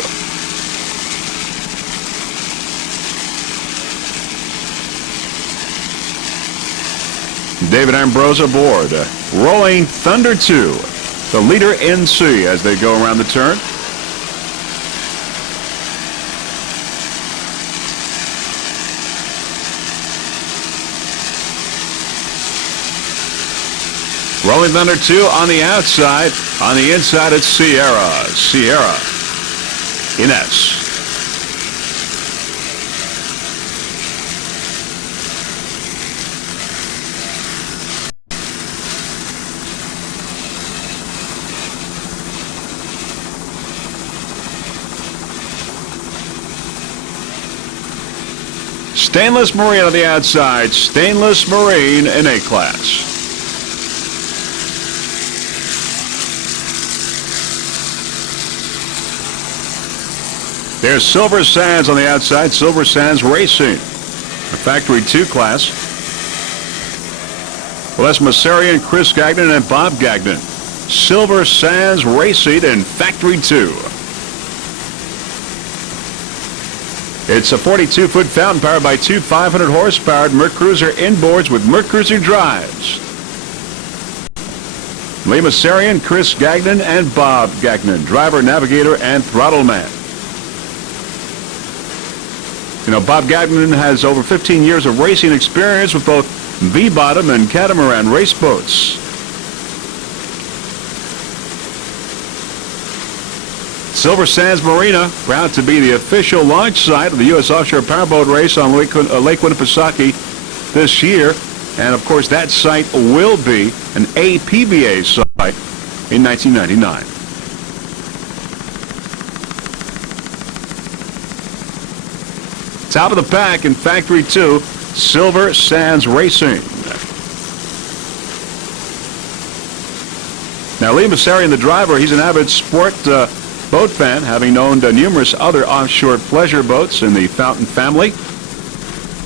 David Ambrose aboard. Rolling Thunder 2, the leader in C as they go around the turn. Rolling Thunder 2 on the outside. On the inside, it's Sierra. Sierra. Ines. Stainless Marine on the outside. Stainless Marine in A-class. There's Silver Sands on the outside. Silver Sands Racing, a Factory 2 class. Les Massarian, Chris Gagnon, and Bob Gagnon. Silver Sands Racing in Factory 2. It's a 42-foot fountain powered by two 500-horsepower MerCruiser inboards with MerCruiser drives. Lee Massarian, Chris Gagnon, and Bob Gagnon, driver, navigator, and throttle man. You know, Bob Gagnon has over 15 years of racing experience with both V-bottom and catamaran race boats. Silver Sands Marina, proud to be the official launch site of the U.S. Offshore Powerboat race on Lake Winnipesaukee this year. And, of course, that site will be an APBA site in 1999. Top of the pack in Factory 2, Silver Sands Racing. Now, Lee Massarian, the driver, he's an avid sport boat fan, having owned numerous other offshore pleasure boats in the Fountain family.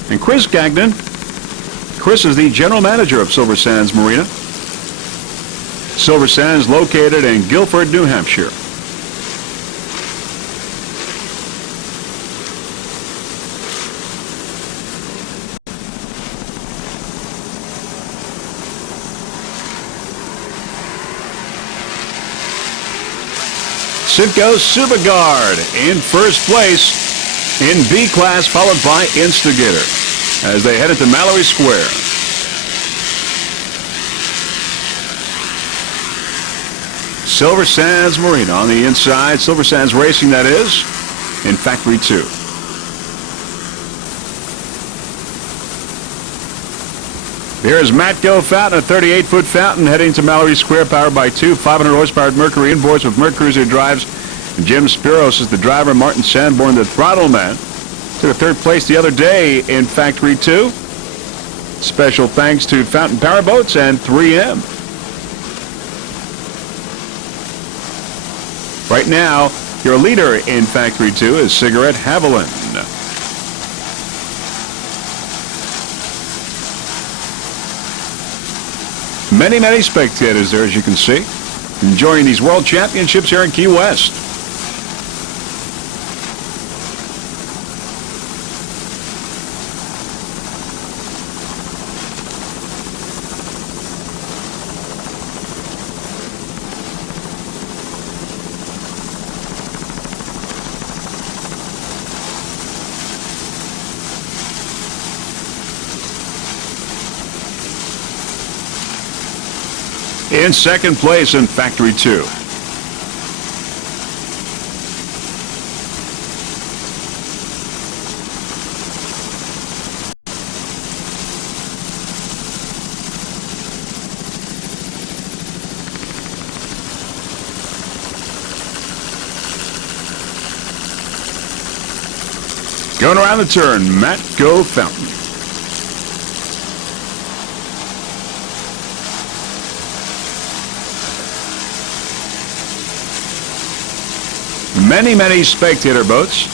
And Chris Gagnon, Chris is the general manager of Silver Sands Marina. Silver Sands located in Guilford, New Hampshire. Simcoe Subagard in first place in B class, followed by Instigator as they head into Mallory Square. Silver Sands Marina on the inside. Silver Sands Racing, that is, in Factory 2. Here's Matco Fountain, a 38-foot fountain heading to Mallory Square, powered by two 500-horsepower Mercury inboards with MerCruiser drives. Jim Spiros is the driver. Martin Sanborn, the throttle man, took a third place the other day in Factory 2. Special thanks to Fountain Powerboats and 3M. Right now, your leader in Factory 2 is Cigarette Haviland. Many, many spectators there, as you can see, enjoying these World Championships here in Key West. In second place in Factory 2. Going around the turn, Matco Fountain. Many, many spectator boats.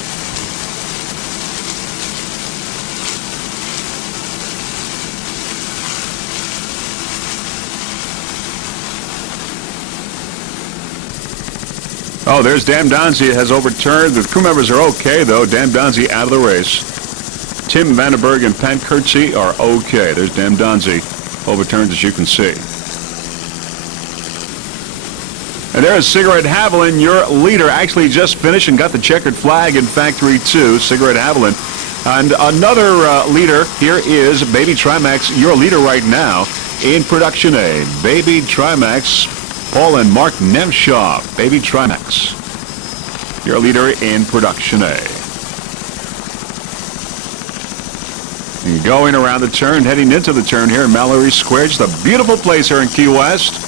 Oh, there's Dan Donzie has overturned. The crew members are okay, though. Dan Donzie out of the race. Tim Vandenberg and Pat Kurtzy are okay. There's Dan Donzie overturned, as you can see. And there's Cigarette Haviland, your leader, actually just finished and got the checkered flag in Factory 2, Cigarette Haviland. And another leader here is Baby Trimax, your leader right now in Production A. Baby Trimax, Paul and Mark Nemshaw. Baby Trimax, your leader in Production A. And going around the turn, heading into the turn here in Mallory Square. Just a beautiful place here in Key West.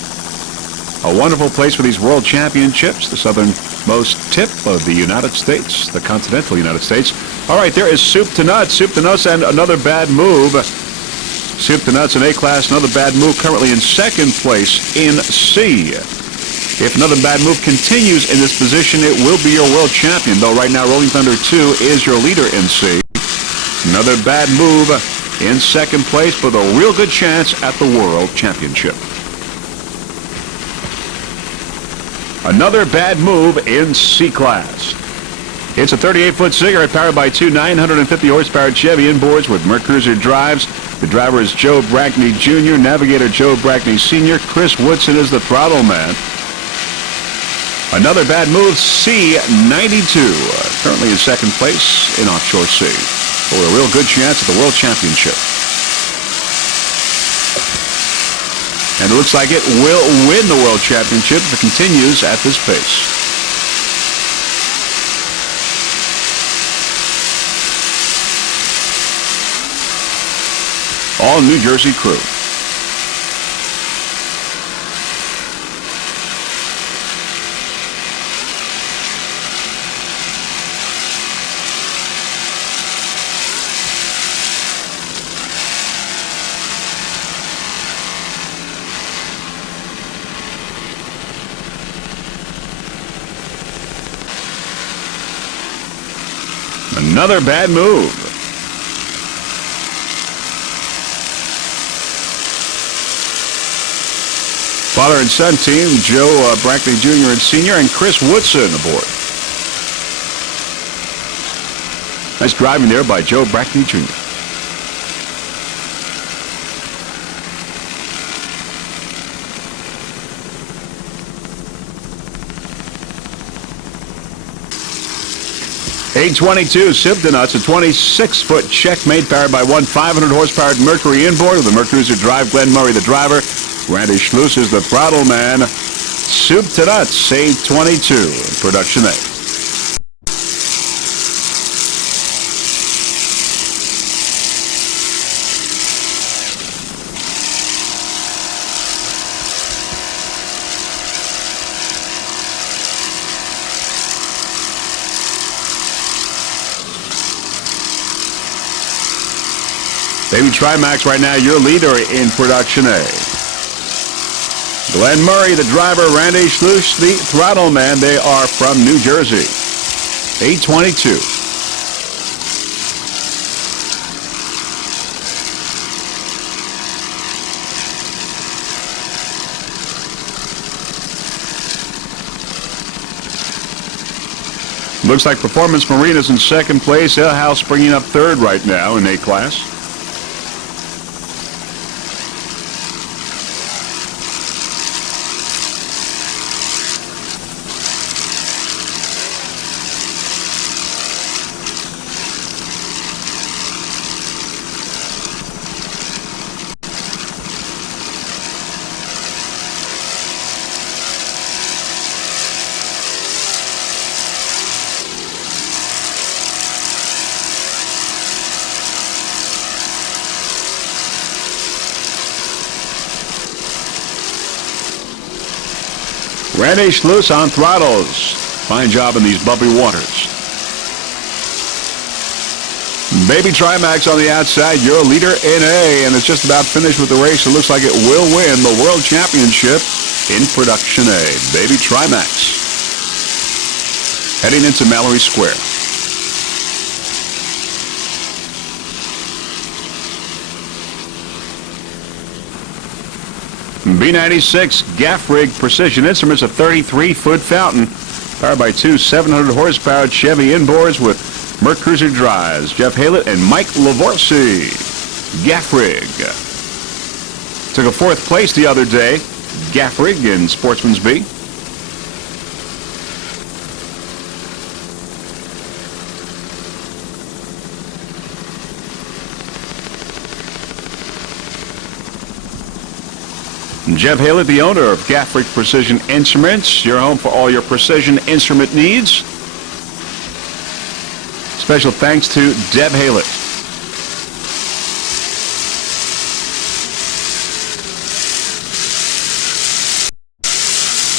A wonderful place for these World Championships. The Southern most tip of the United States, the continental United States. All right, there is Soup to Nuts. Soup to Nuts and another bad move. Soup to Nuts in A-class, another bad move, currently in second place in C. If another bad move continues in this position, it will be your world champion, though right now Rolling Thunder 2 is your leader in C. Another bad move in second place with a real good chance at the World Championship. Another bad move in C-Class. It's a 38-foot cigarette powered by two 950-horsepower Chevy inboards with Mercruiser drives. The driver is Joe Brackney Jr., navigator Joe Brackney Sr. Chris Woodson is the throttle man. Another bad move, C92, currently in second place in Offshore C, for a real good chance at the World Championship. And it looks like it will win the World Championship if it continues at this pace. All New Jersey crew. Another bad move. Father and son team, Joe Brackney Jr. and Sr. and Chris Woodson aboard. Nice driving there by Joe Brackney Jr. A22 Soup to Nuts, a 26-foot checkmate powered by one 500-horsepower Mercury inboard with the Mercruiser drive. Glenn Murray, the driver. Randy Schluss is the throttle man. Soup to Nuts, A22, production A. Baby Trimax right now, your leader in production A. Glenn Murray, the driver, Randy Schluss, the throttle man. They are from New Jersey. A22. Looks like Performance Marina's in second place. El House bringing up third right now in A-class. Randy Schluss on throttles. Fine job in these bumpy waters. Baby Trimax on the outside, your leader in A, and it's just about finished with the race. It looks like it will win the World Championship in production A. Baby Trimax. Heading into Mallory Square. B96 Gaff Rig Precision Instruments, a 33-foot fountain powered by two 700-horsepower Chevy inboards with Mercruiser drives. Jeff Haylett and Mike Lavorsi. Gaff Rig. Took a fourth place the other day. Gaff Rig in Sportsman's B. Jeff Haylett, the owner of Gaff Rig Precision Instruments, your home for all your precision instrument needs. Special thanks to Deb Haylett.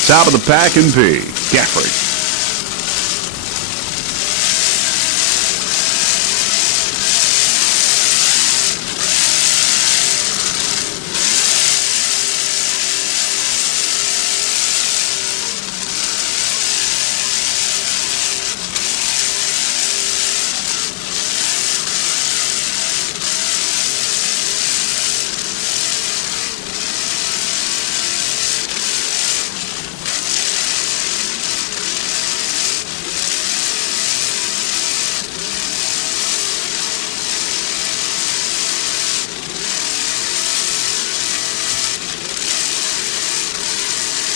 Top of the pack in P, Gaff Rig.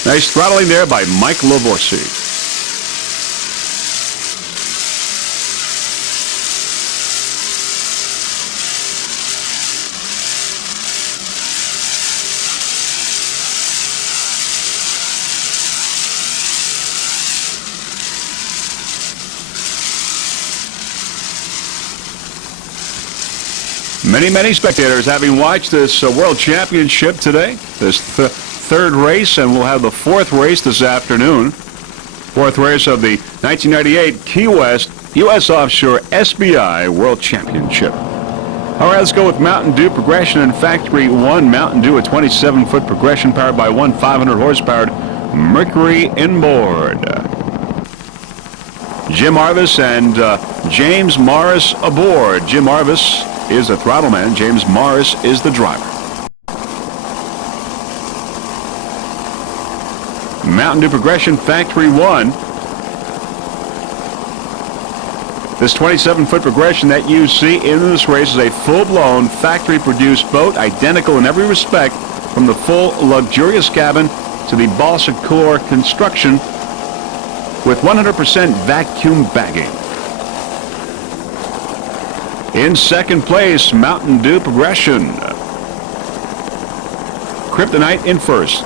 Nice throttling there by Mike Lavorsi. Many spectators having watched this World Championship today, this third race, and we'll have the fourth race this afternoon. Fourth race of the 1998 Key West U.S. Offshore SBI World Championship. All right, let's go with Mountain Dew Progression in Factory 1. Mountain Dew, a 27-foot progression powered by one 500-horsepower Mercury inboard. Jim Arvis and James Morris aboard. Jim Arvis is the throttle man. James Morris is the driver. Mountain Dew Progression Factory 1. This 27-foot progression that you see in this race is a full-blown factory-produced boat, identical in every respect, from the full luxurious cabin to the balsa core construction with 100% vacuum bagging. In second place, Mountain Dew Progression. Kryptonite in first.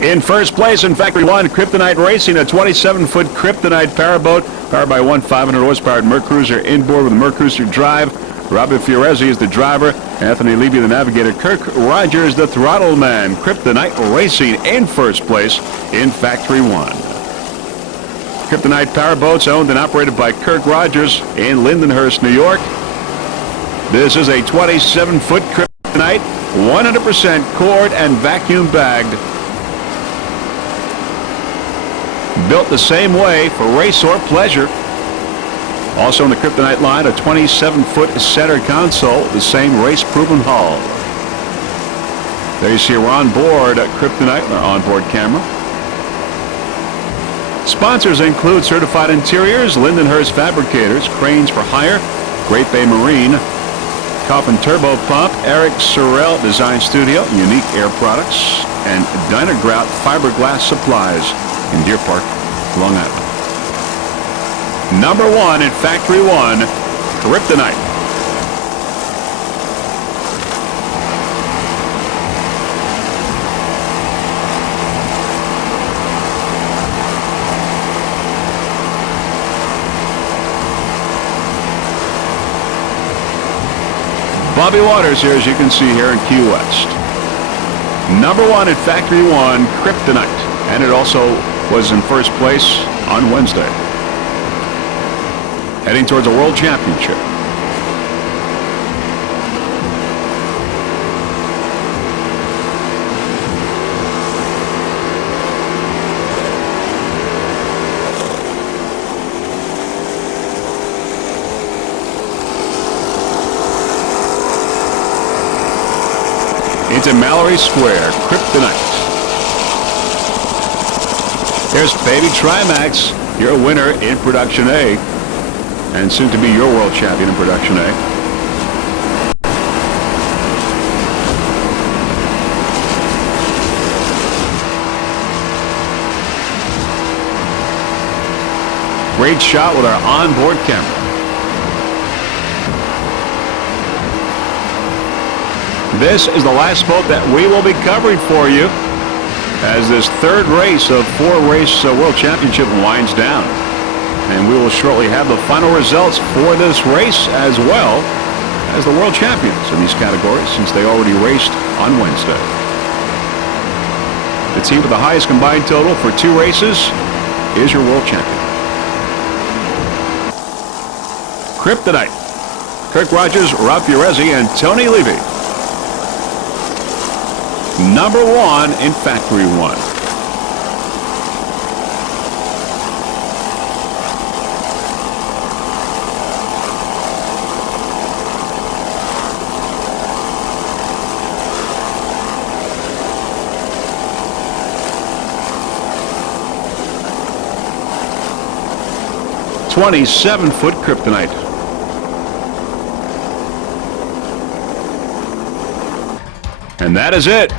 In first place in Factory 1, Kryptonite Racing, a 27-foot Kryptonite powerboat powered by one 500-horsepower Mercruiser inboard with a Mercruiser drive. Robin Fiorezzi is the driver. Anthony Levy, the navigator. Kirk Rogers, the throttle man. Kryptonite Racing in first place in Factory 1. Kryptonite powerboats owned and operated by Kirk Rogers in Lindenhurst, New York. This is a 27-foot Kryptonite, 100% cored and vacuum bagged. Built the same way for race or pleasure. Also in the Kryptonite line, a 27-foot center console, the same race-proven hull. There you see we're on board Kryptonite, our onboard camera. Sponsors include Certified Interiors, Lindenhurst Fabricators, Cranes for Hire, Great Bay Marine, Coffin Turbo Pump, Eric Sorrell Design Studio, Unique Air Products, and Dynagrout Fiberglass Supplies in Deer Park, Long Island. Number 1 in Factory 1, Kryptonite. Bobby Waters here, as you can see here in Key West. Number 1 in Factory 1, Kryptonite. And it also was in first place on Wednesday. Heading towards a World Championship. Into Mallory Square, Kryptonite. Here's Baby Trimax, your winner in Production A, and soon to be your world champion in Production A. Great shot with our onboard camera. This is the last boat that we will be covering for you as this third race of 4-race World Championship winds down. And we will shortly have the final results for this race as well as the world champions in these categories, since they already raced on Wednesday. The team with the highest combined total for 2 races is your world champion. Kryptonite. Kirk Rogers, Rob Fiorezzi, and Tony Levy. Number 1 in Factory 1. $27-foot Kryptonite. And that is it.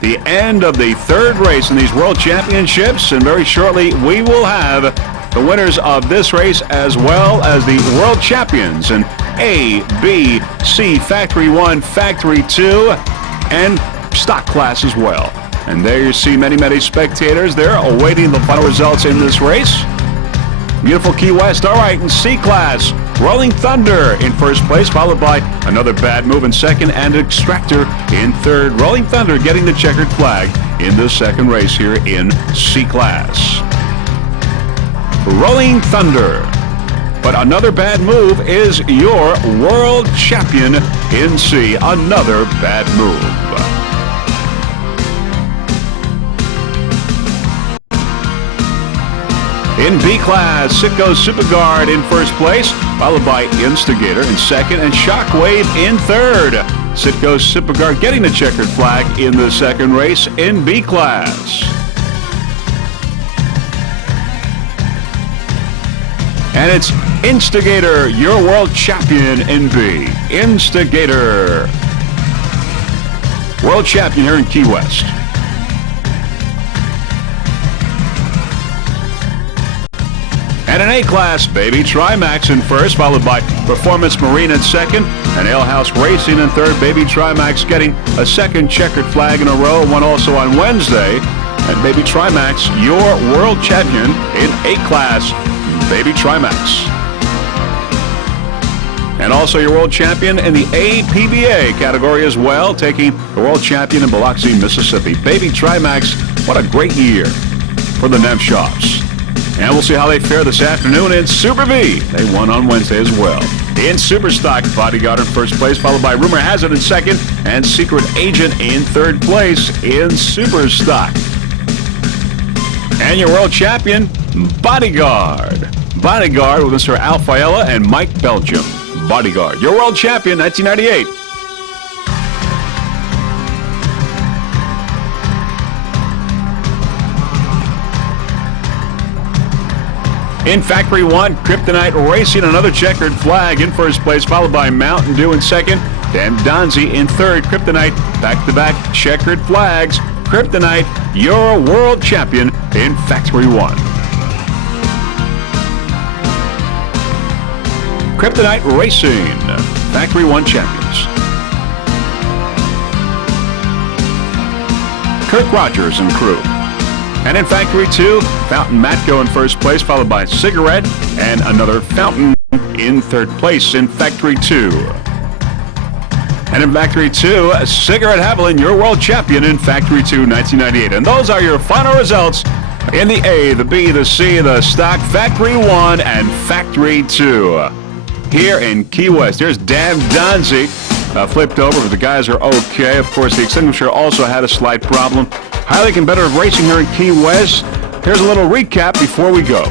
The end of the third race in these World Championships, and very shortly we will have the winners of this race as well as the World Champions in A, B, C, Factory 1, Factory 2, and stock class as well. And there you see many spectators there awaiting the final results in this race. Beautiful Key West. All right, in C class, Rolling Thunder in first place, followed by Another Bad Move in second, and Extractor in third. Rolling Thunder getting the checkered flag in the second race here in C class. Rolling Thunder. But Another Bad Move is your world champion in C. Another Bad Move. In B class, Sitco Superguard in first place, followed by Instigator in second, and Shockwave in third. Sitco Superguard getting the checkered flag in the second race in B class. And it's Instigator, your world champion in B. Instigator. World champion here in Key West. And an A-class, Baby Trimax in first, followed by Performance Marine in second, and Alehouse Racing in third. Baby Trimax getting a second checkered flag in a row, one also on Wednesday. And Baby Trimax, your world champion in A-class, Baby Trimax. And also your world champion in the APBA category as well, taking the world champion in Biloxi, Mississippi. Baby Trimax, what a great year for the Nemshoffs. And we'll see how they fare this afternoon in Super V. They won on Wednesday as well. In Superstock, Bodyguard in first place, followed by Rumor Has It in second, and Secret Agent in third place in Superstock. And your world champion, Bodyguard. Bodyguard with Mr. Al Fiella and Mike Belgium. Bodyguard, your world champion, 1998. In Factory 1, Kryptonite Racing, another checkered flag in first place, followed by Mountain Dew in second, and Donzi in third. Kryptonite, back-to-back checkered flags. Kryptonite, your world champion in Factory 1. Kryptonite Racing, Factory 1 champions. Kirk Rogers and crew. And in Factory 2, Fountain Matco in first place, followed by Cigarette, and another Fountain in third place in Factory 2. And in Factory 2, Cigarette Haviland, your world champion in Factory 2, 1998. And those are your final results in the A, the B, the C, the stock, Factory 1, and Factory 2. Here in Key West, there's Dan Donzi, flipped over, but the guys are okay. Of course, the extinguisher also had a slight problem. Highly competitive racing here in Key West. Here's a little recap before we go.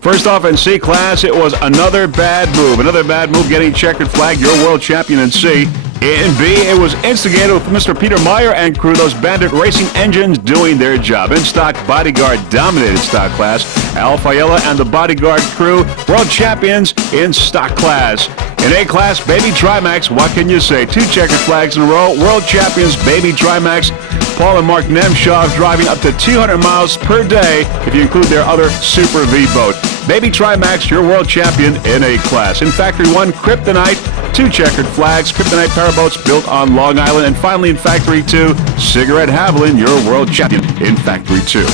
First off, in C class, it was Another Bad Move. Another Bad Move getting checkered flag, your world champion in C. In B, it was Instigator with Mr. Peter Meyer and crew, those Bandit Racing engines doing their job. In stock, Bodyguard dominated stock class. Al Fiella and the Bodyguard crew, world champions in stock class. In A class, Baby Trimax, what can you say? 2 checkered flags in a row, world champions, Baby Trimax. Paul and Mark Nemshoff driving up to 200 miles per day if you include their other Super V boat. Baby Trimax, your world champion in A class. In Factory 1, Kryptonite, 2 checkered flags, Kryptonite powerboats built on Long Island. And finally in Factory 2, Cigarette Haviland, your world champion in Factory 2.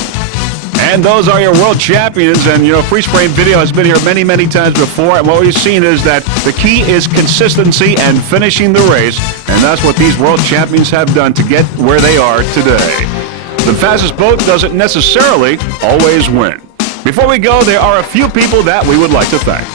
And those are your world champions. And, you know, Freeze Frame Video has been here many times before. And what we've seen is that the key is consistency and finishing the race. And that's what these world champions have done to get where they are today. The fastest boat doesn't necessarily always win. Before we go, there are a few people that we would like to thank.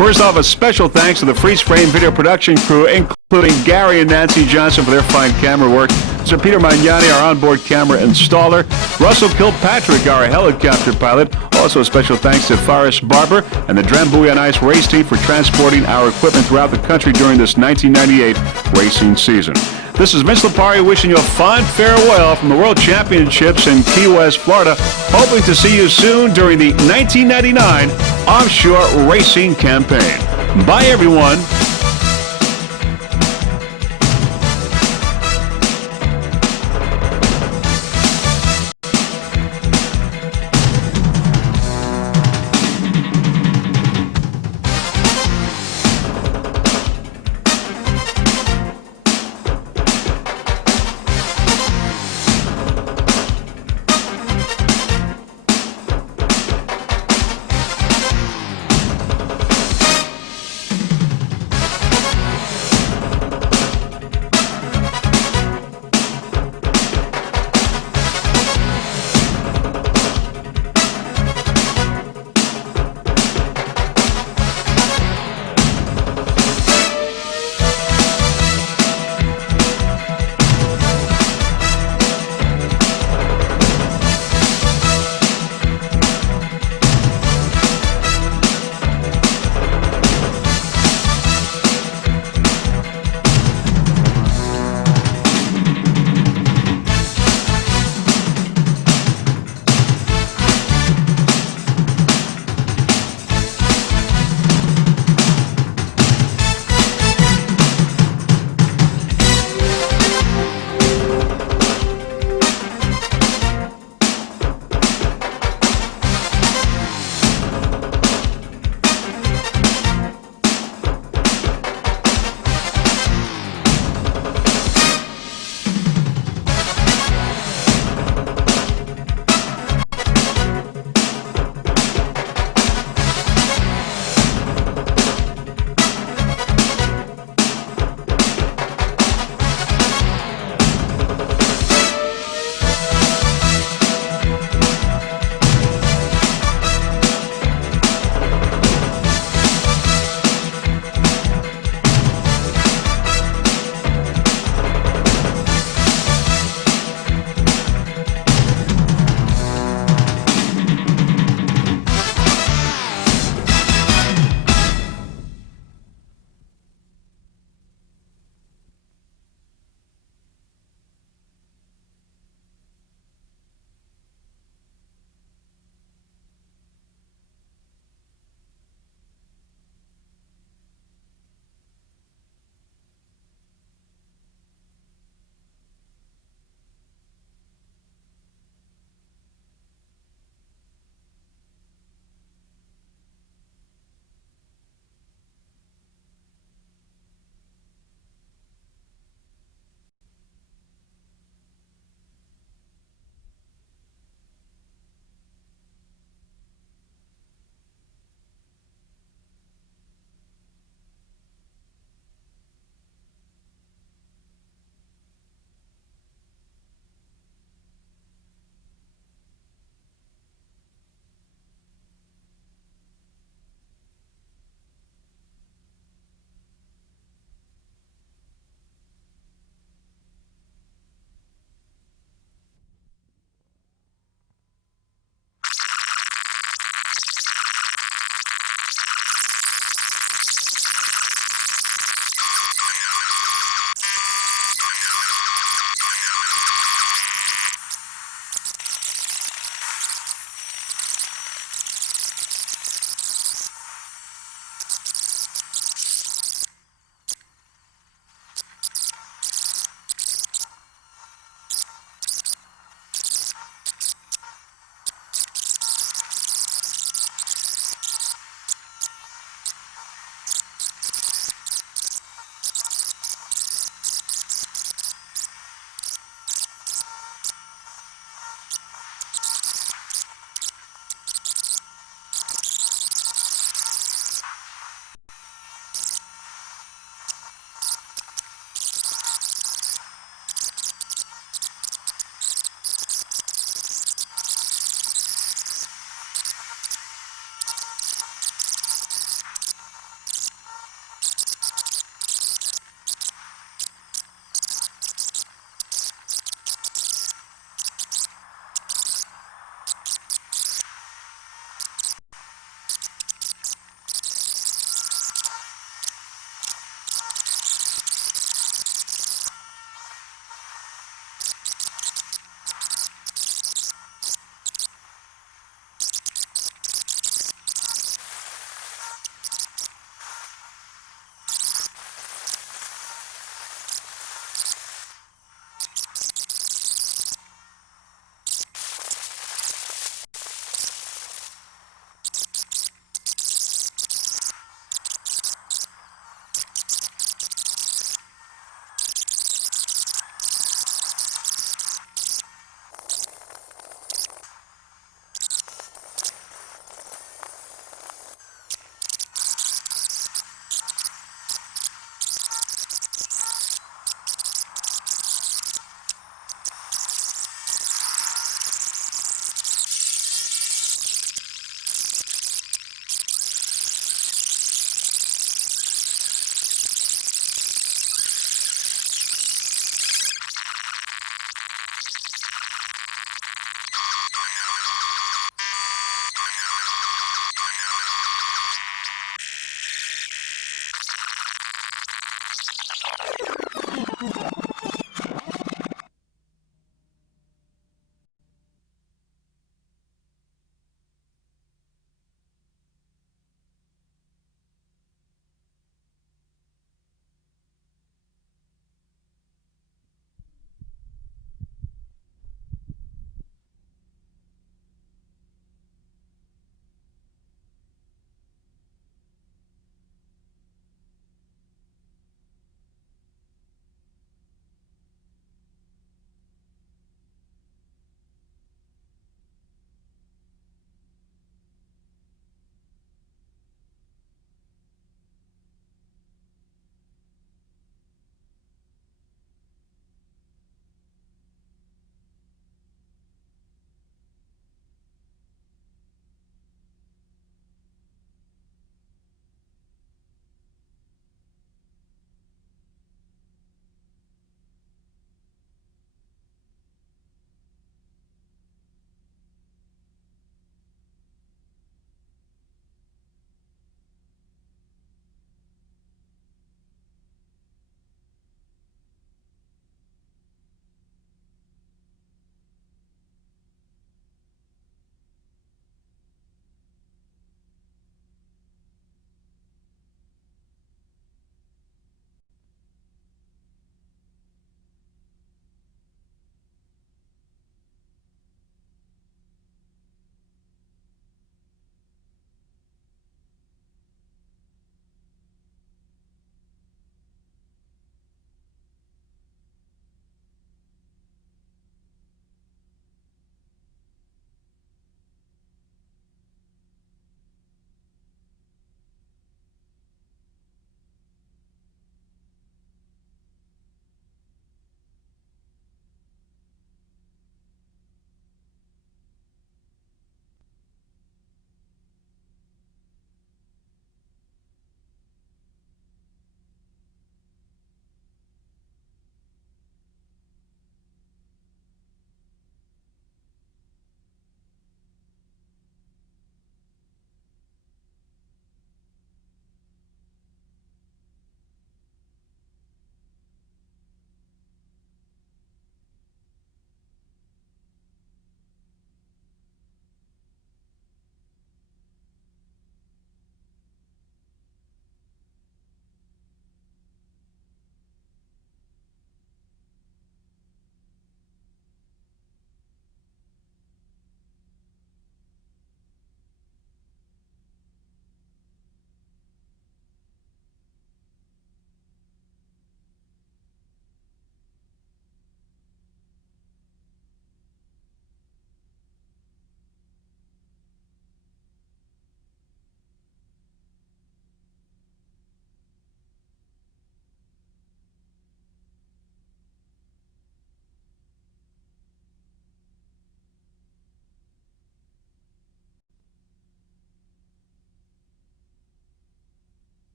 First off, a special thanks to the Freeze Frame video production crew, including Gary and Nancy Johnson for their fine camera work. Sir Peter Magnani, our onboard camera installer. Russell Kilpatrick, our helicopter pilot. Also a special thanks to Forrest Barber and the Drambuie on Ice race team for transporting our equipment throughout the country during this 1998 racing season. This is Vince Lipari wishing you a fond farewell from the World Championships in Key West, Florida. Hoping to see you soon during the 1999 Offshore Racing Campaign. Bye, everyone.